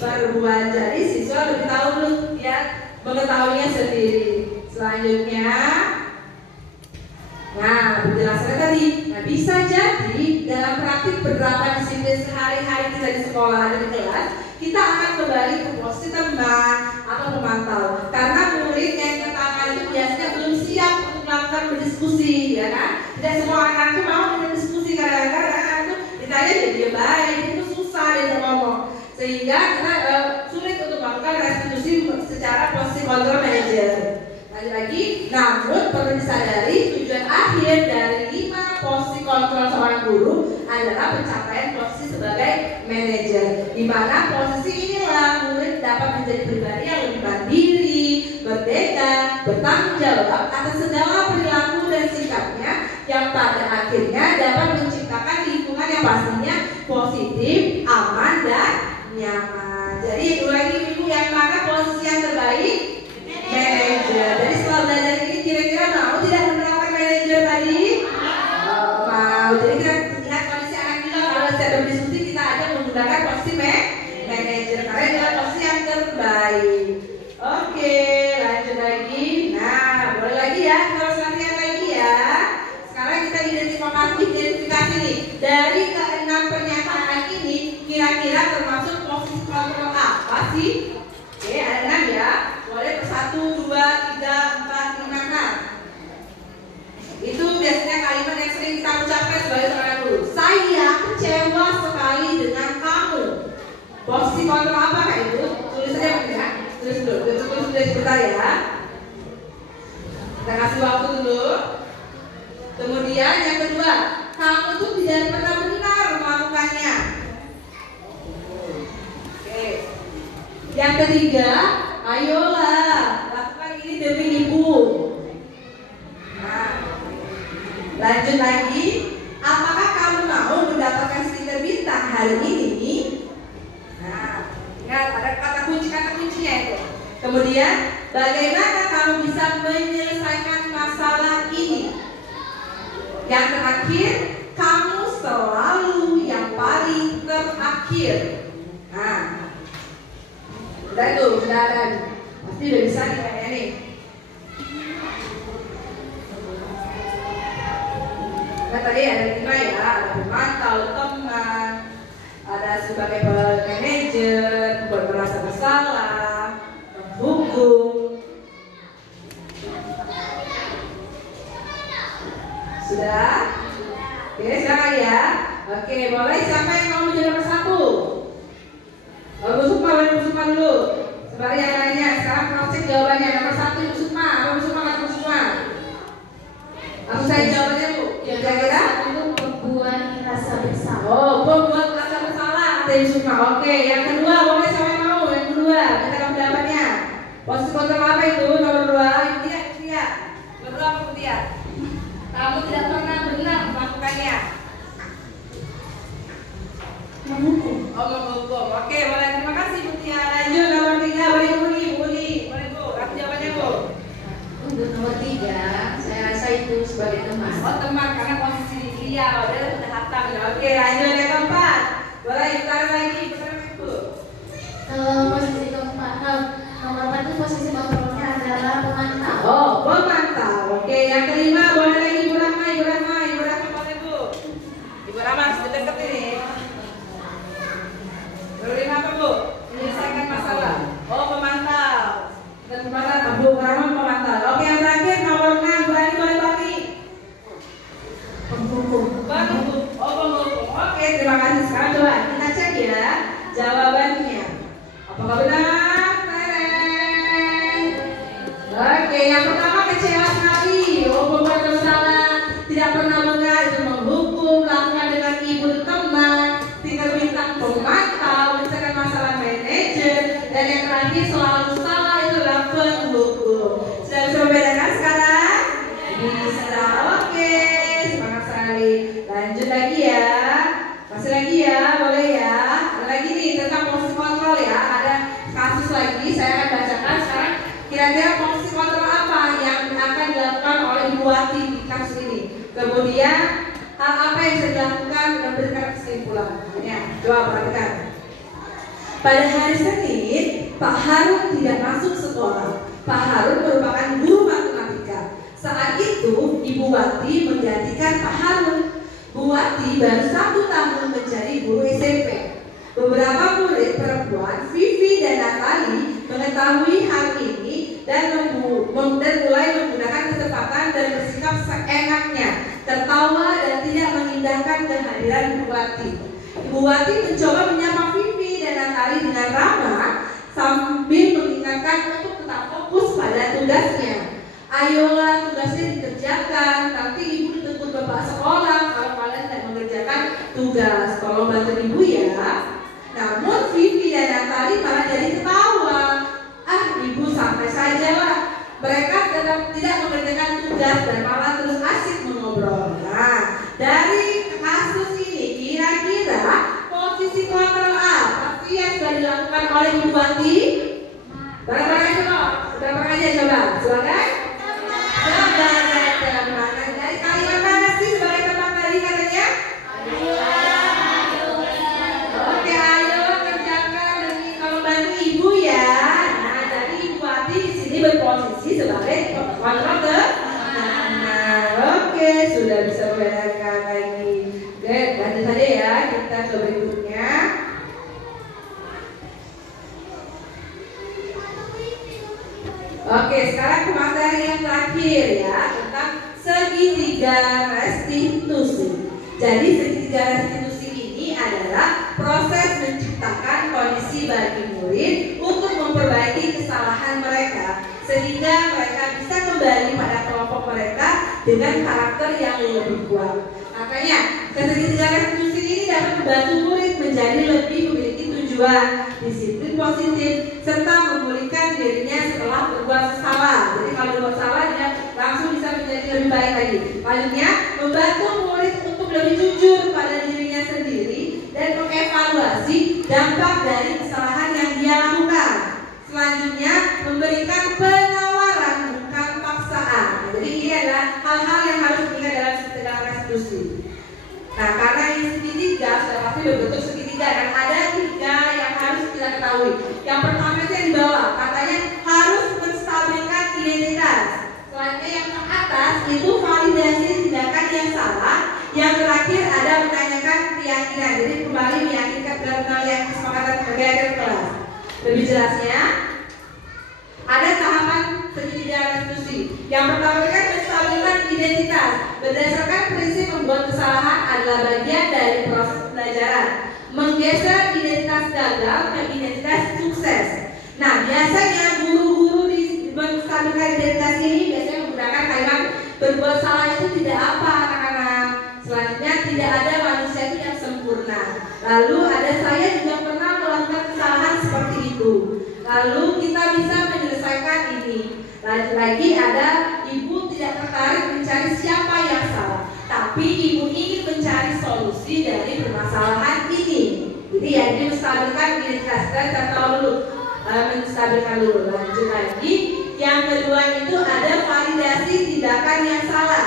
berbuat. Jadi siswa lebih tahu dulu dia mengetahuinya sendiri. Selanjutnya, nah penjelasannya tadi, nah bisa jadi dalam praktik beberapa disiplin sehari-hari kita di sekolah dan di kelas, kita akan kembali ke posisi teman atau pemantau. Karena murid yang pertama itu biasanya belum siap untuk melakukan berdiskusi, ya kan? Tidak semua anak itu mau berdiskusi, kadang-kadang anak itu ditanya dia baik, itu susah dia ngomong, sehingga kita sulit untuk melakukan restitusi secara posisi kontrol manager. Lagi, namun perlu disadari tujuan akhir dari 5 posisi kontrol seorang guru adalah pencapaian posisi sebagai manajer, di mana posisi inilah murid dapat menjadi pribadi yang lebih mandiri, merdeka, bertanggung jawab atas segala perilaku dan sikapnya yang pada akhirnya dapat menciptakan lingkungan yang pastinya positif, aman dan nyaman. Jadi lagi ibu yang mana posisi yang terbaik? Manajer. Jadi setelah belajar ini kira-kira mau tidak menerapkan manajer tadi? Mau. Jadi kita lihat kondisi anak kita kalau setiap berdiskusi kita aja menggunakan posisi manajer karena adalah posisi yang terbaik. Oke, lanjut lagi. Nah, boleh lagi ya, terus latihan lagi ya. Sekarang kita identifikasi nih dari ke-6 pernyataan ini kira-kira termasuk posisi kontrol apa sih? Oke, ada 6 ya. Boleh 1, 2, 3, 4, 5, 6. Itu biasanya kalimat yang sering kita ucapkan sebagai seorang guru. Saya kecewa sekali dengan kamu. Posisi kontrol apa kayak itu? Tulis saja ya. Tulis dulu. Tulis sebentar ya. Kita kasih waktu dulu. Kemudian yang kedua, kamu tuh tidak pernah benar melakukannya. Oke. Yang ketiga, ayolah lakukan ini demi ibu. Nah, lanjut lagi. Apakah kamu mau mendapatkan stiker bintang hari ini? Nah, ingat ada kata kuncinya itu. Kemudian, bagaimana kamu bisa menyelesaikan masalah ini? Yang terakhir, kamu selalu yang paling terakhir. Nah, udah tuh, sudah ada. Pasti udah bisa nih kayaknya nih. tadi ada 5 ya, ada pemantau, teman, ada sebagai manajer, merasa bersalah, menghukum. Sudah? Oke, sekarang ya. Oke, boleh siapa yang mau menjadi nomor 1? Bu Sukma, Bu Sukma dulu. Sembari yang lainnya. Sekarang cross-check jawabannya. Nomor 1 Bu Sukma. Apa Bu Sukma kata Bu Sukma? Langsung saya jawabannya Bu. Kira-kira? Itu membuat rasa bersalah. Oh, membuat rasa bersalah kata Bu Sukma. Oke, yang kedua boleh siapa yang mau? Yang kedua, kita pendapatnya. Posisi kontrol apa itu? Nomor 2, Tia. Nomor 2 apa Bu Tia? Kamu tidak pernah benar melakukannya. Menghukum. Oh, menghukum. Oke, boleh. Terima kasih Bu Tia. Lanjut nomor 3, boleh Bu Uli. Boleh Bu. Apa jawabannya Bu? Untuk nomor 3, saya rasa itu sebagai teman. Oh, teman karena posisi dia udah hatam ya. Oke, lanjut yang keempat. Boleh putar lagi, putar lagi Bu. Posisi keempat, nomor 4 itu posisi kontrolnya adalah pemantau. Oh, pemantau. Oke, yang kelima boleh lagi Ibu Rahma boleh Bu. Ibu Rahma sudah dekat ini. Berlima apa Bu? Menyelesaikan masalah. Oh, pemantau. Dan pemantau, Bu Rahma pemantau. Oke, yang terakhir nomor 6, boleh balik. Penghukum. Oh, penghukum. Oke, terima kasih. Sekarang coba kita cek ya jawabannya. Apakah benar? Tereng. Oke, yang pertama kecewa sekali. Oh, membuat bersalah, tidak pernah benar, itu menghukum, lakukan dengan ibu teman, tinggal bintang pemantau, menyelesaikan masalah manajer, dan yang terakhir selalu salah itu adalah penghukum. Sudah bisa membedakan sekarang? Bisa. Oke, semangat sekali. Lanjut lagi ya. Masih lagi ya, boleh ya. Ada lagi nih tentang posisi kontrol ya. Ada kasus lagi, saya akan bacakan sekarang. Kira-kira posisi kontrol apa yang akan dilakukan oleh Ibu Wati di kasus ini? Kemudian hal apa yang bisa dilakukan dan berikan kesimpulan? Ya, coba perhatikan. Pada hari Senin, Pak Harun tidak masuk sekolah. Pak Harun merupakan guru matematika. Saat itu, Ibu Wati menggantikan Pak Harun. Bu Wati baru 1 tahun menjadi guru SMP. Beberapa murid perempuan, Vivi dan Natali, mengetahui hal ini dan mulai menggunakan kesempatan dan bersikap seenaknya, tertawa dan tidak mengindahkan kehadiran Bu Wati. Bu Wati mencoba menyapa Vivi dan Natali dengan ramah sambil mengingatkan untuk tetap fokus pada tugasnya. Ayolah, tugasnya dikerjakan. Nanti ibu ditegur bapak sekolah kalau kalian tidak mengerjakan tugas. Tolong bantu ibu ya. Namun Vivi dan Natali malah jadi ketawa. Ah, ibu santai saja lah. Mereka tetap tidak mengerjakan tugas dan malah terus asik mengobrol. Nah, dari kasus ini kira-kira posisi kontrol apa sih yang sudah dilakukan oleh Ibu Wati? Barang-barang aja kok. Barang-barang aja coba. Silakan. Sebagai teman. Dari kalian mana sih sebagai teman tadi katanya? Oke, ayo kerjakan demi kalau bantu ibu ya. Nah, jadi Ibu Wati di sini berposisi sebagai kontrol teman. Oke, sudah bisa membedakan lagi. Oke, lanjut saja ya. Kita ke berikutnya. Oke, sekarang ke materi yang terakhir ya, tentang segitiga restitusi. Jadi segitiga restitusi ini adalah proses menciptakan kondisi bagi murid untuk memperbaiki kesalahan mereka sehingga mereka bisa kembali pada kelompok mereka dengan karakter yang lebih kuat. Makanya segitiga restitusi ini dapat membantu murid menjadi lebih memiliki tujuan, disiplin positif, serta memulihkan dirinya setelah berbuat salah. Jadi kalau berbuat salah dia langsung bisa menjadi lebih baik lagi. Selanjutnya, membantu murid untuk lebih jujur pada dirinya sendiri dan mengevaluasi dampak dari kesalahan yang dia lakukan. Selanjutnya, memberikan penawaran bukan paksaan. Jadi ini adalah hal-hal yang harus diingat dalam segitiga restitusi. Nah, karena ini segitiga sudah pasti berbentuk segitiga dan ada 3 yang harus kita ketahui. Yang pertama itu yang di bawah, katanya harus menstabilkan identitas. Selanjutnya yang ke atas itu validasi tindakan yang salah. Yang terakhir ada menanyakan keyakinan. Jadi kembali meyakinkan dalam yang kesepakatan kegiatan kelas. Lebih jelasnya, ada tahapan segitiga restitusi. Yang pertama kan menstabilkan identitas. Berdasarkan prinsip membuat kesalahan adalah bagian dari proses pembelajaran. Menggeser identitas gagal ke identitas sukses. Nah, biasanya guru-guru di menstabilkan identitas ini biasanya menggunakan kalimat berbuat salah itu tidak apa anak-anak. Selanjutnya tidak ada manusia itu yang sempurna. Lalu ada saya juga pernah melakukan kesalahan seperti itu. Lalu kita bisa menyelesaikan ini. Lanjut lagi ada ibu tidak tertarik mencari siapa yang salah, tapi ibu ingin mencari solusi dari permasalahan ini. Jadi ya ini menstabilkan identitas. Kita tahu dulu menstabilkan dulu. Lanjut lagi. Yang kedua itu ada validasi tindakan yang salah.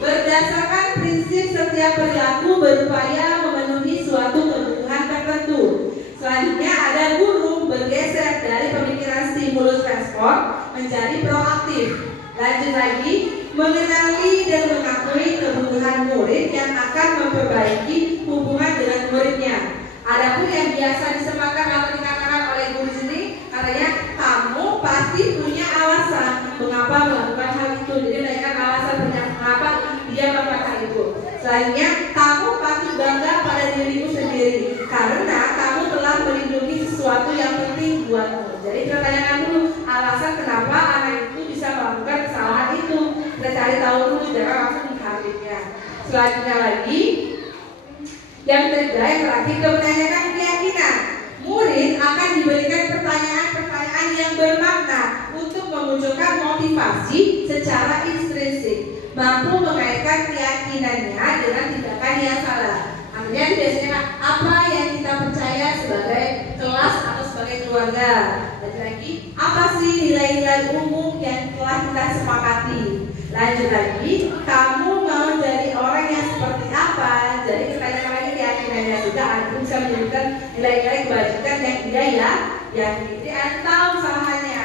Berdasarkan prinsip setiap perilaku berupaya memenuhi suatu kebutuhan tertentu. Selanjutnya ada guru bergeser dari pemikiran stimulus respon menjadi proaktif. Lanjut lagi, mengenali dan mengakui kebutuhan murid yang akan memperbaiki hubungan dengan muridnya. Adapun yang biasa disematkan atau dikatakan oleh guru sini, katanya kamu pasti punya alasan mengapa melakukan hal itu. Jadi mereka alasan mengapa dia melakukan hal itu. Selanjutnya, kamu pasti bangga pada dirimu sendiri karena kamu telah melindungi sesuatu yang penting buatmu. Jadi kita tanyakan dulu alasan kenapa anak itu bisa melakukan kesalahan itu. Kita cari tahu dulu, jangan langsung mengharapnya. Selanjutnya lagi, yang ketiga, yang terakhir, menanyakan keyakinan. Murid akan diberikan pertanyaan-pertanyaan yang bermakna untuk memunculkan motivasi secara intrinsik, mampu mengaitkan keyakinannya dengan tindakan yang salah. Artinya biasanya apa yang kita percaya sebagai kelas atau sebagai keluarga. Lanjut lagi, apa sih nilai-nilai umum yang telah kita sepakati. Lanjut lagi, kamu mau jadi orang yang seperti apa. Jadi pertanyaan lagi keyakinannya juga Anda bisa menyebutkan nilai-nilai kebajikan yang dia ya jadi Anda tahu kesalahannya.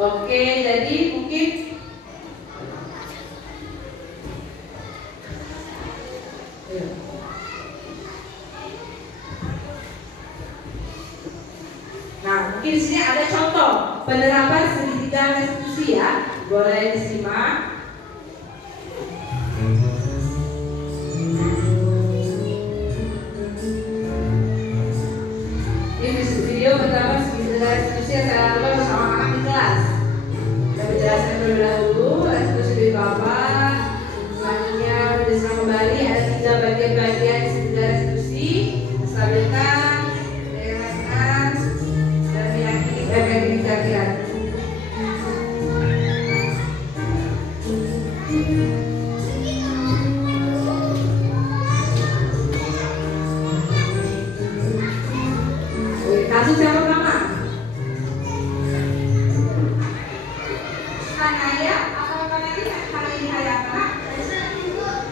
Oke, jadi mungkin mungkin di sini ada contoh penerapan segitiga restitusi ya. Boleh disimak. Ini video pertama segitiga restitusi yang saya lakukan bersama anak di kelas. Saya menjelaskan terlebih dahulu restitusi itu apa. Selanjutnya berdasarkan kembali ada 3 bagian-bagian segitiga restitusi: menstabilkan, mendelegasikan, dan meyakini keyakinan. Kasus yang pertama, Kanaya atau Kanaya hari ini Hayaka.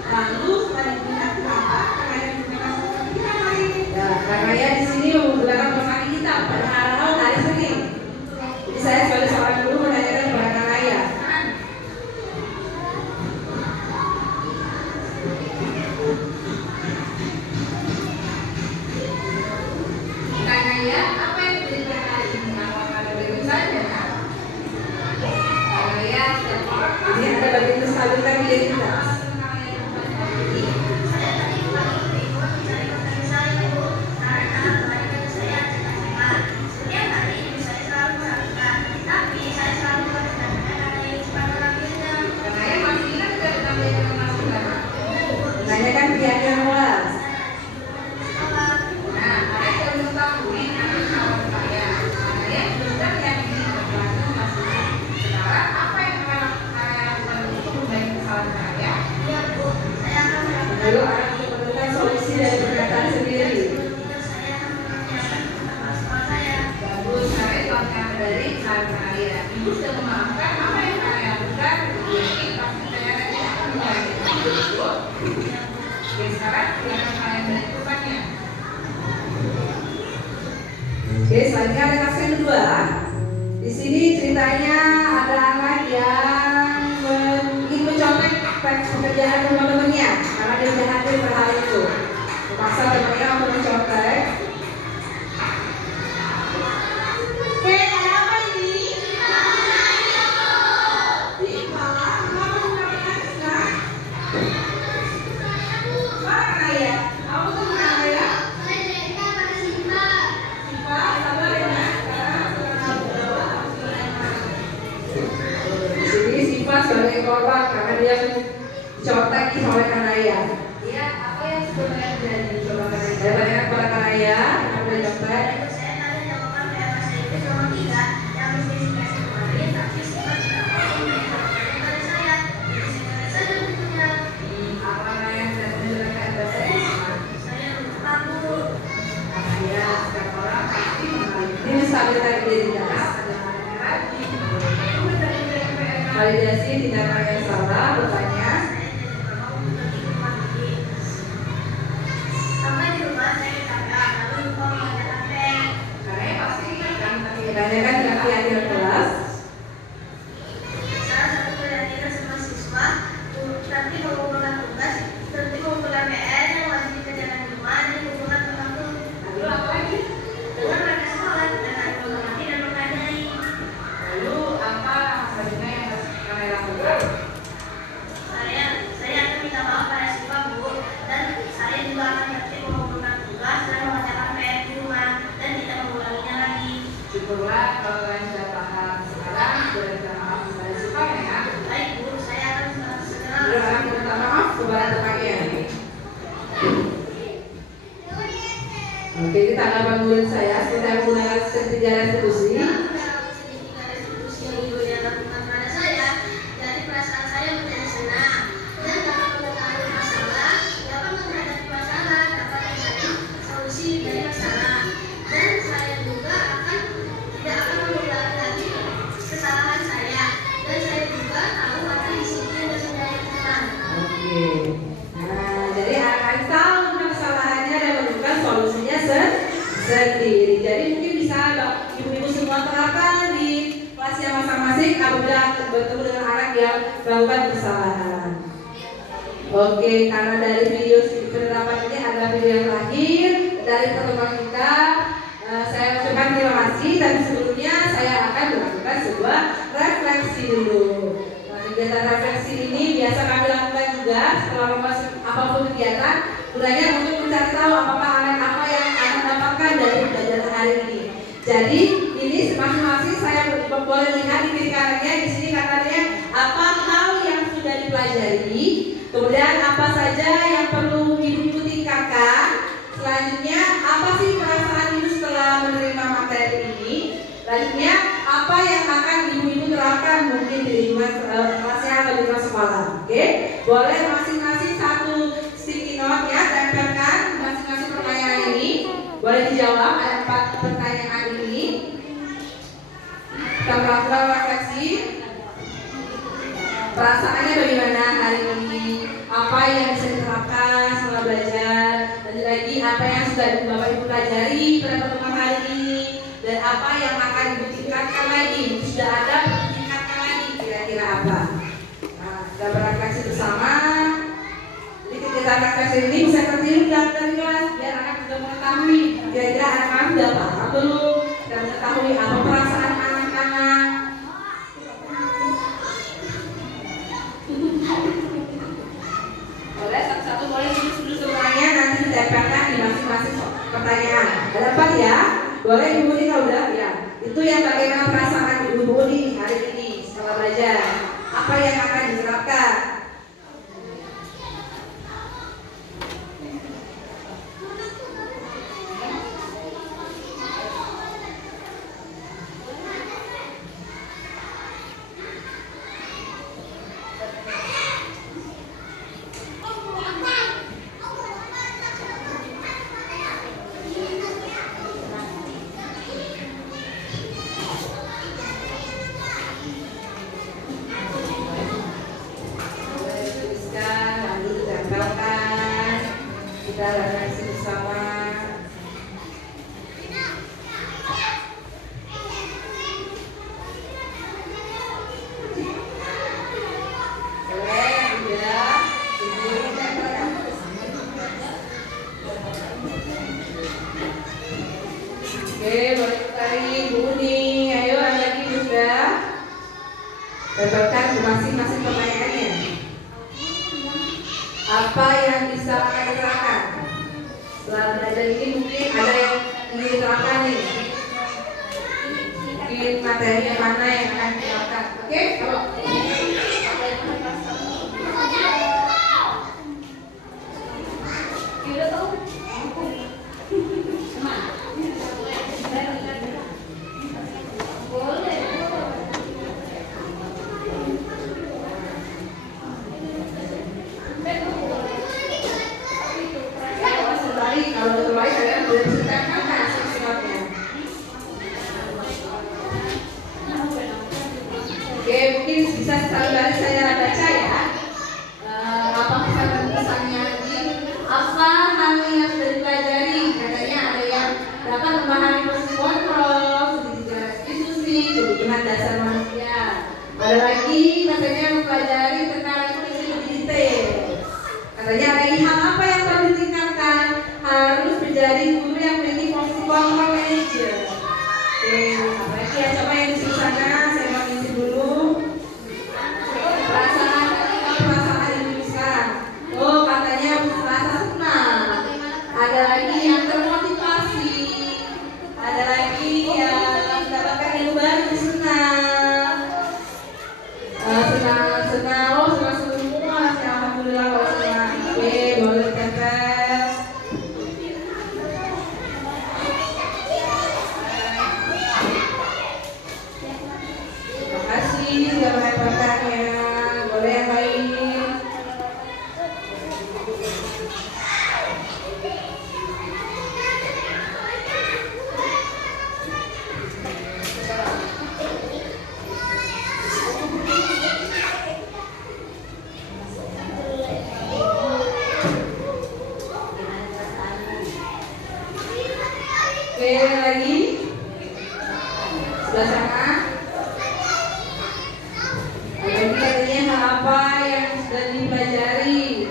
Lalu selanjutnya kenapa Kanaya menggunakan kita hari ini? Kanaya di sini menggunakan pesan hitam pada hal-hal hari Senin. Jadi saya sebagai seorang guru menanyakan kepada Kanaya. Kanaya, apa yang diberikan hari ini? Ada berikut saja. Kanaya, ini ada bagian menstabilkan identitas. Menanyakan keyakinan kelas. Nah, ada yang mengetahui anak kawan saya. Saya juga meyakini berlaku masih. Sekarang apa yang saya lakukan untuk memperbaiki kesalahan saya? Lalu anak untuk menemukan solusi dari perkataan sendiri. Bagus, saya lakukan dari kesalahan saya. Ibu sudah memaafkan apa yang saya lakukan. Jadi pasti saya tidak akan mengulangi. Oke, sekarang silakan kalian berikutnya. Oke, selanjutnya ada kasus yang kedua. Di Di sini ceritanya ada anak yang ingin mencontek pekerjaan teman-temannya karena dia jahatin pada hal itu. Memaksa temannya untuk mencontek. Oke, ada apa ini? Malah, kenapa mengatakan enggak? Mana ya? Kamu tuh mana ya? Sebagai korban karena dia dicontek oleh Kanaya. Dia apa yang sebenarnya terjadi? Coba Kanaya. Saya tanya kepada Kanaya, kenapa dia contek? Saya tadi jawaban kayak bahasa Inggris nomor 3 yang spesifikasi kemarin, tapi sifat tidak apa yang pada saya. Saya punya. Apa yang saya menjelaskan bahasa Inggris? Saya lupa. Kanaya sekarang orang pasti mengalami ini stabilitas identitas. Validasi tindakan yang salah, bertanya. Sampai di rumah saya kakak, lalu lupa menggunakan pen. Karena pasti kan ditanyakan dengan pihak kelas. Salah satu keyakinan sama siswa, nanti mengumpulkan tugas, nanti mengumpulkan PR yang wajib dikerjakan di rumah, dan mengumpulkan waktu. Lalu apa lagi? Dengan mereka sekolah, dan mengerti dan menghargai. Lalu apa selanjutnya yang harus kalian lakukan? Saya akan minta maaf pada siswa Bu, dan saya juga akan tertib mengumpulkan tugas dan mengerjakan PR di rumah dan tidak mengulanginya lagi. Syukurlah kalau kalian sudah paham sekarang, sudah minta maaf kepada siswanya ya. Baik Bu, saya akan segera. Sudah akan minta maaf kepada temannya. Oke, ini tanggapan murid saya seperti yang menggunakan ketiga restitusi. Sendiri. Jadi mungkin bisa ibu-ibu semua terapkan di kelasnya masing-masing apabila bertemu dengan anak yang melakukan kesalahan. Oke, karena dari video penerapan ini adalah video yang terakhir dari pertemuan kita, saya ucapkan terima kasih. Dan sebelumnya saya akan melakukan sebuah refleksi dulu. Nah, kegiatan refleksi ini biasa kami lakukan juga setelah memasuki apapun kegiatan, gunanya untuk mencari tahu apakah anak apa yang akan dapatkan dari pelajaran hari ini. Jadi ini masing-masing saya boleh lihat di kiri kanannya di sini katanya apa hal yang sudah dipelajari, kemudian apa saja yang perlu ibu-ibu tingkatkan. Selanjutnya apa sih perasaan ibu setelah menerima materi ini. Selanjutnya apa yang akan ibu-ibu terapkan mungkin di lingkungan kelasnya atau di lingkungan sekolah. Oke, boleh masing-masing satu sticky note ya, tempelkan masing-masing pertanyaan ini. Boleh dijawab, ada 4 pertanyaan ini. Kita melakukan refleksi. Perasaannya bagaimana hari ini? Apa yang bisa diterapkan setelah belajar? Dan lagi apa yang sudah Bapak Ibu pelajari pada pertemuan hari ini? Dan apa yang akan Ibu tingkatkan lagi? Sudah ada tingkatkan lagi kira-kira apa? Nah, kita berefleksi bersama. Jadi kegiatan refleksi ini bisa tertiru dari kelas biar anak juga mengetahui kira-kira anak-anak sudah paham belum dan mengetahui apa perasaan anak-anak. Boleh satu-satu boleh dulu semuanya nanti ditempelkan di masing-masing pertanyaan. Ada 4 ya? Boleh Ibu Nika udah ya. Itu yang bagaimana perasaan Ibu Nika hari ini setelah belajar. Apa yang akan diterapkan? Oke, boleh kembali Bu Uni. Ayo lagi sudah. Dapatkan masing-masing pertanyaannya. Apa yang bisa akan diterangkan? Setelah belajar ini mungkin ada yang ingin diterangkan nih. Mungkin materi yang mana yang akan diterangkan. Oke, kalau bisa sekali saya baca ya. Apa pesan-pesannya ini? Apa hal yang sudah dipelajari? Katanya ada yang dapat memahami proses kontrol, studi institusi, kebutuhan dasar manusia. Ada lagi katanya mempelajari tentang ekonomi lebih detail. Katanya ada hal apa yang perlu ditingkatkan? Harus menjadi guru yang memiliki posisi kontrol manager. Oke, apa lagi ya? Coba yang di sana saya mau ngisi dulu. Perasaan ini sekarang. Oh, katanya merasa senang. Ada lagi yang termotivasi. Ada lagi yang mendapatkan ilmu baru, senang. Senang. Oh, senang semua. Alhamdulillah kalau senang. Oke, boleh tetes. Terima kasih sudah mendapatkannya. Boleh yang lain. Oke, lagi. Sebelah sana. Lagi katanya hal apa yang sudah dipelajari?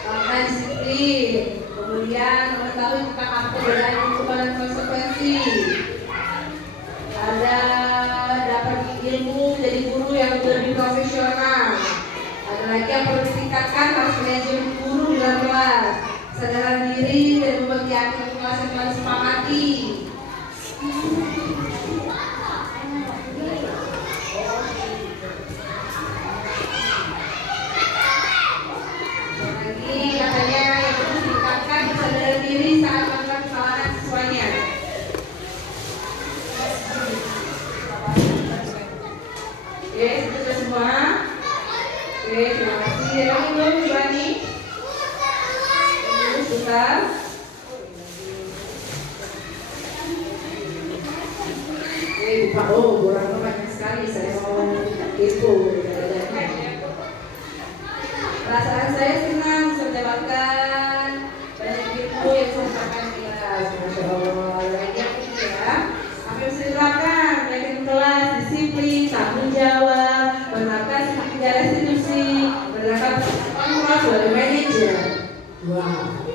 Tentang disiplin. Kemudian mengetahui tentang apa perbedaan hukuman dan konsekuensi. Ada dapat ilmu jadi guru yang lebih profesional. Ada lagi yang perlu ditingkatkan harus manajemen guru di dalam kelas. Kesadaran diri dan membagi aktivitas kelas yang paling sepakati. Lagi katanya yang perlu ditingkatkan kesadaran diri saat melakukan kesalahan siswanya. Oke, sudah semua. Oke, terima kasih. Yang belum Bani. Sebentar. Lupa, borangnya banyak sekali. Saya mau kepo. Perasaan saya senang bisa mendapatkan banyak ilmu yang saya sampaikan di kelas. Masya Allah. Lagi ya. Apa yang bisa diterapkan? Yakin kelas, disiplin, tanggung jawab, menerapkan sejarah institusi, menerapkan kontrol sebagai manajer. Wow.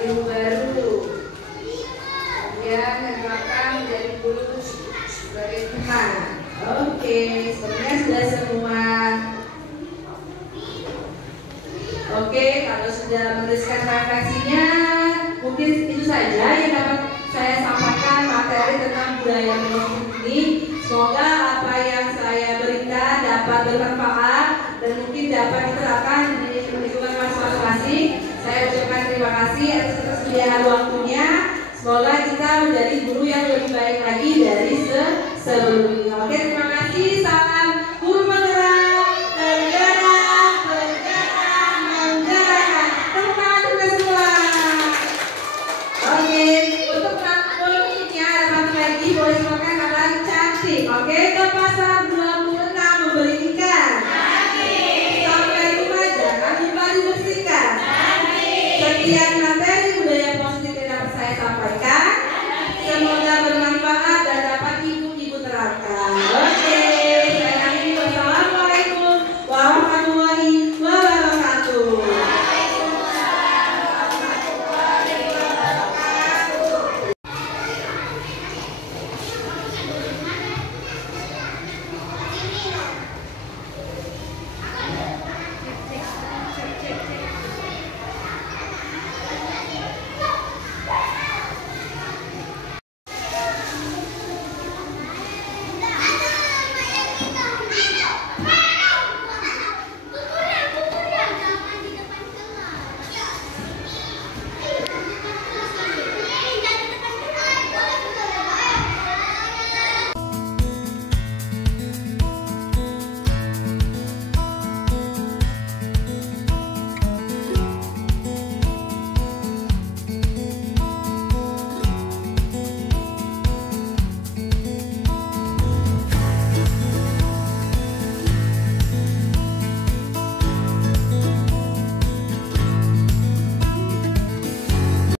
Ilmu baru, kemudian menerapkan menjadi guru sebagai teman. Oke, sebenarnya sudah semua. Oke, kalau sudah menuliskan refleksinya, mungkin itu saja yang dapat saya sampaikan materi tentang budaya muslim ini. Semoga apa yang saya berikan dapat bermanfaat dan mungkin dapat diterapkan di lingkungan masing-masing. Saya ucapkan terima kasih atas kesediaan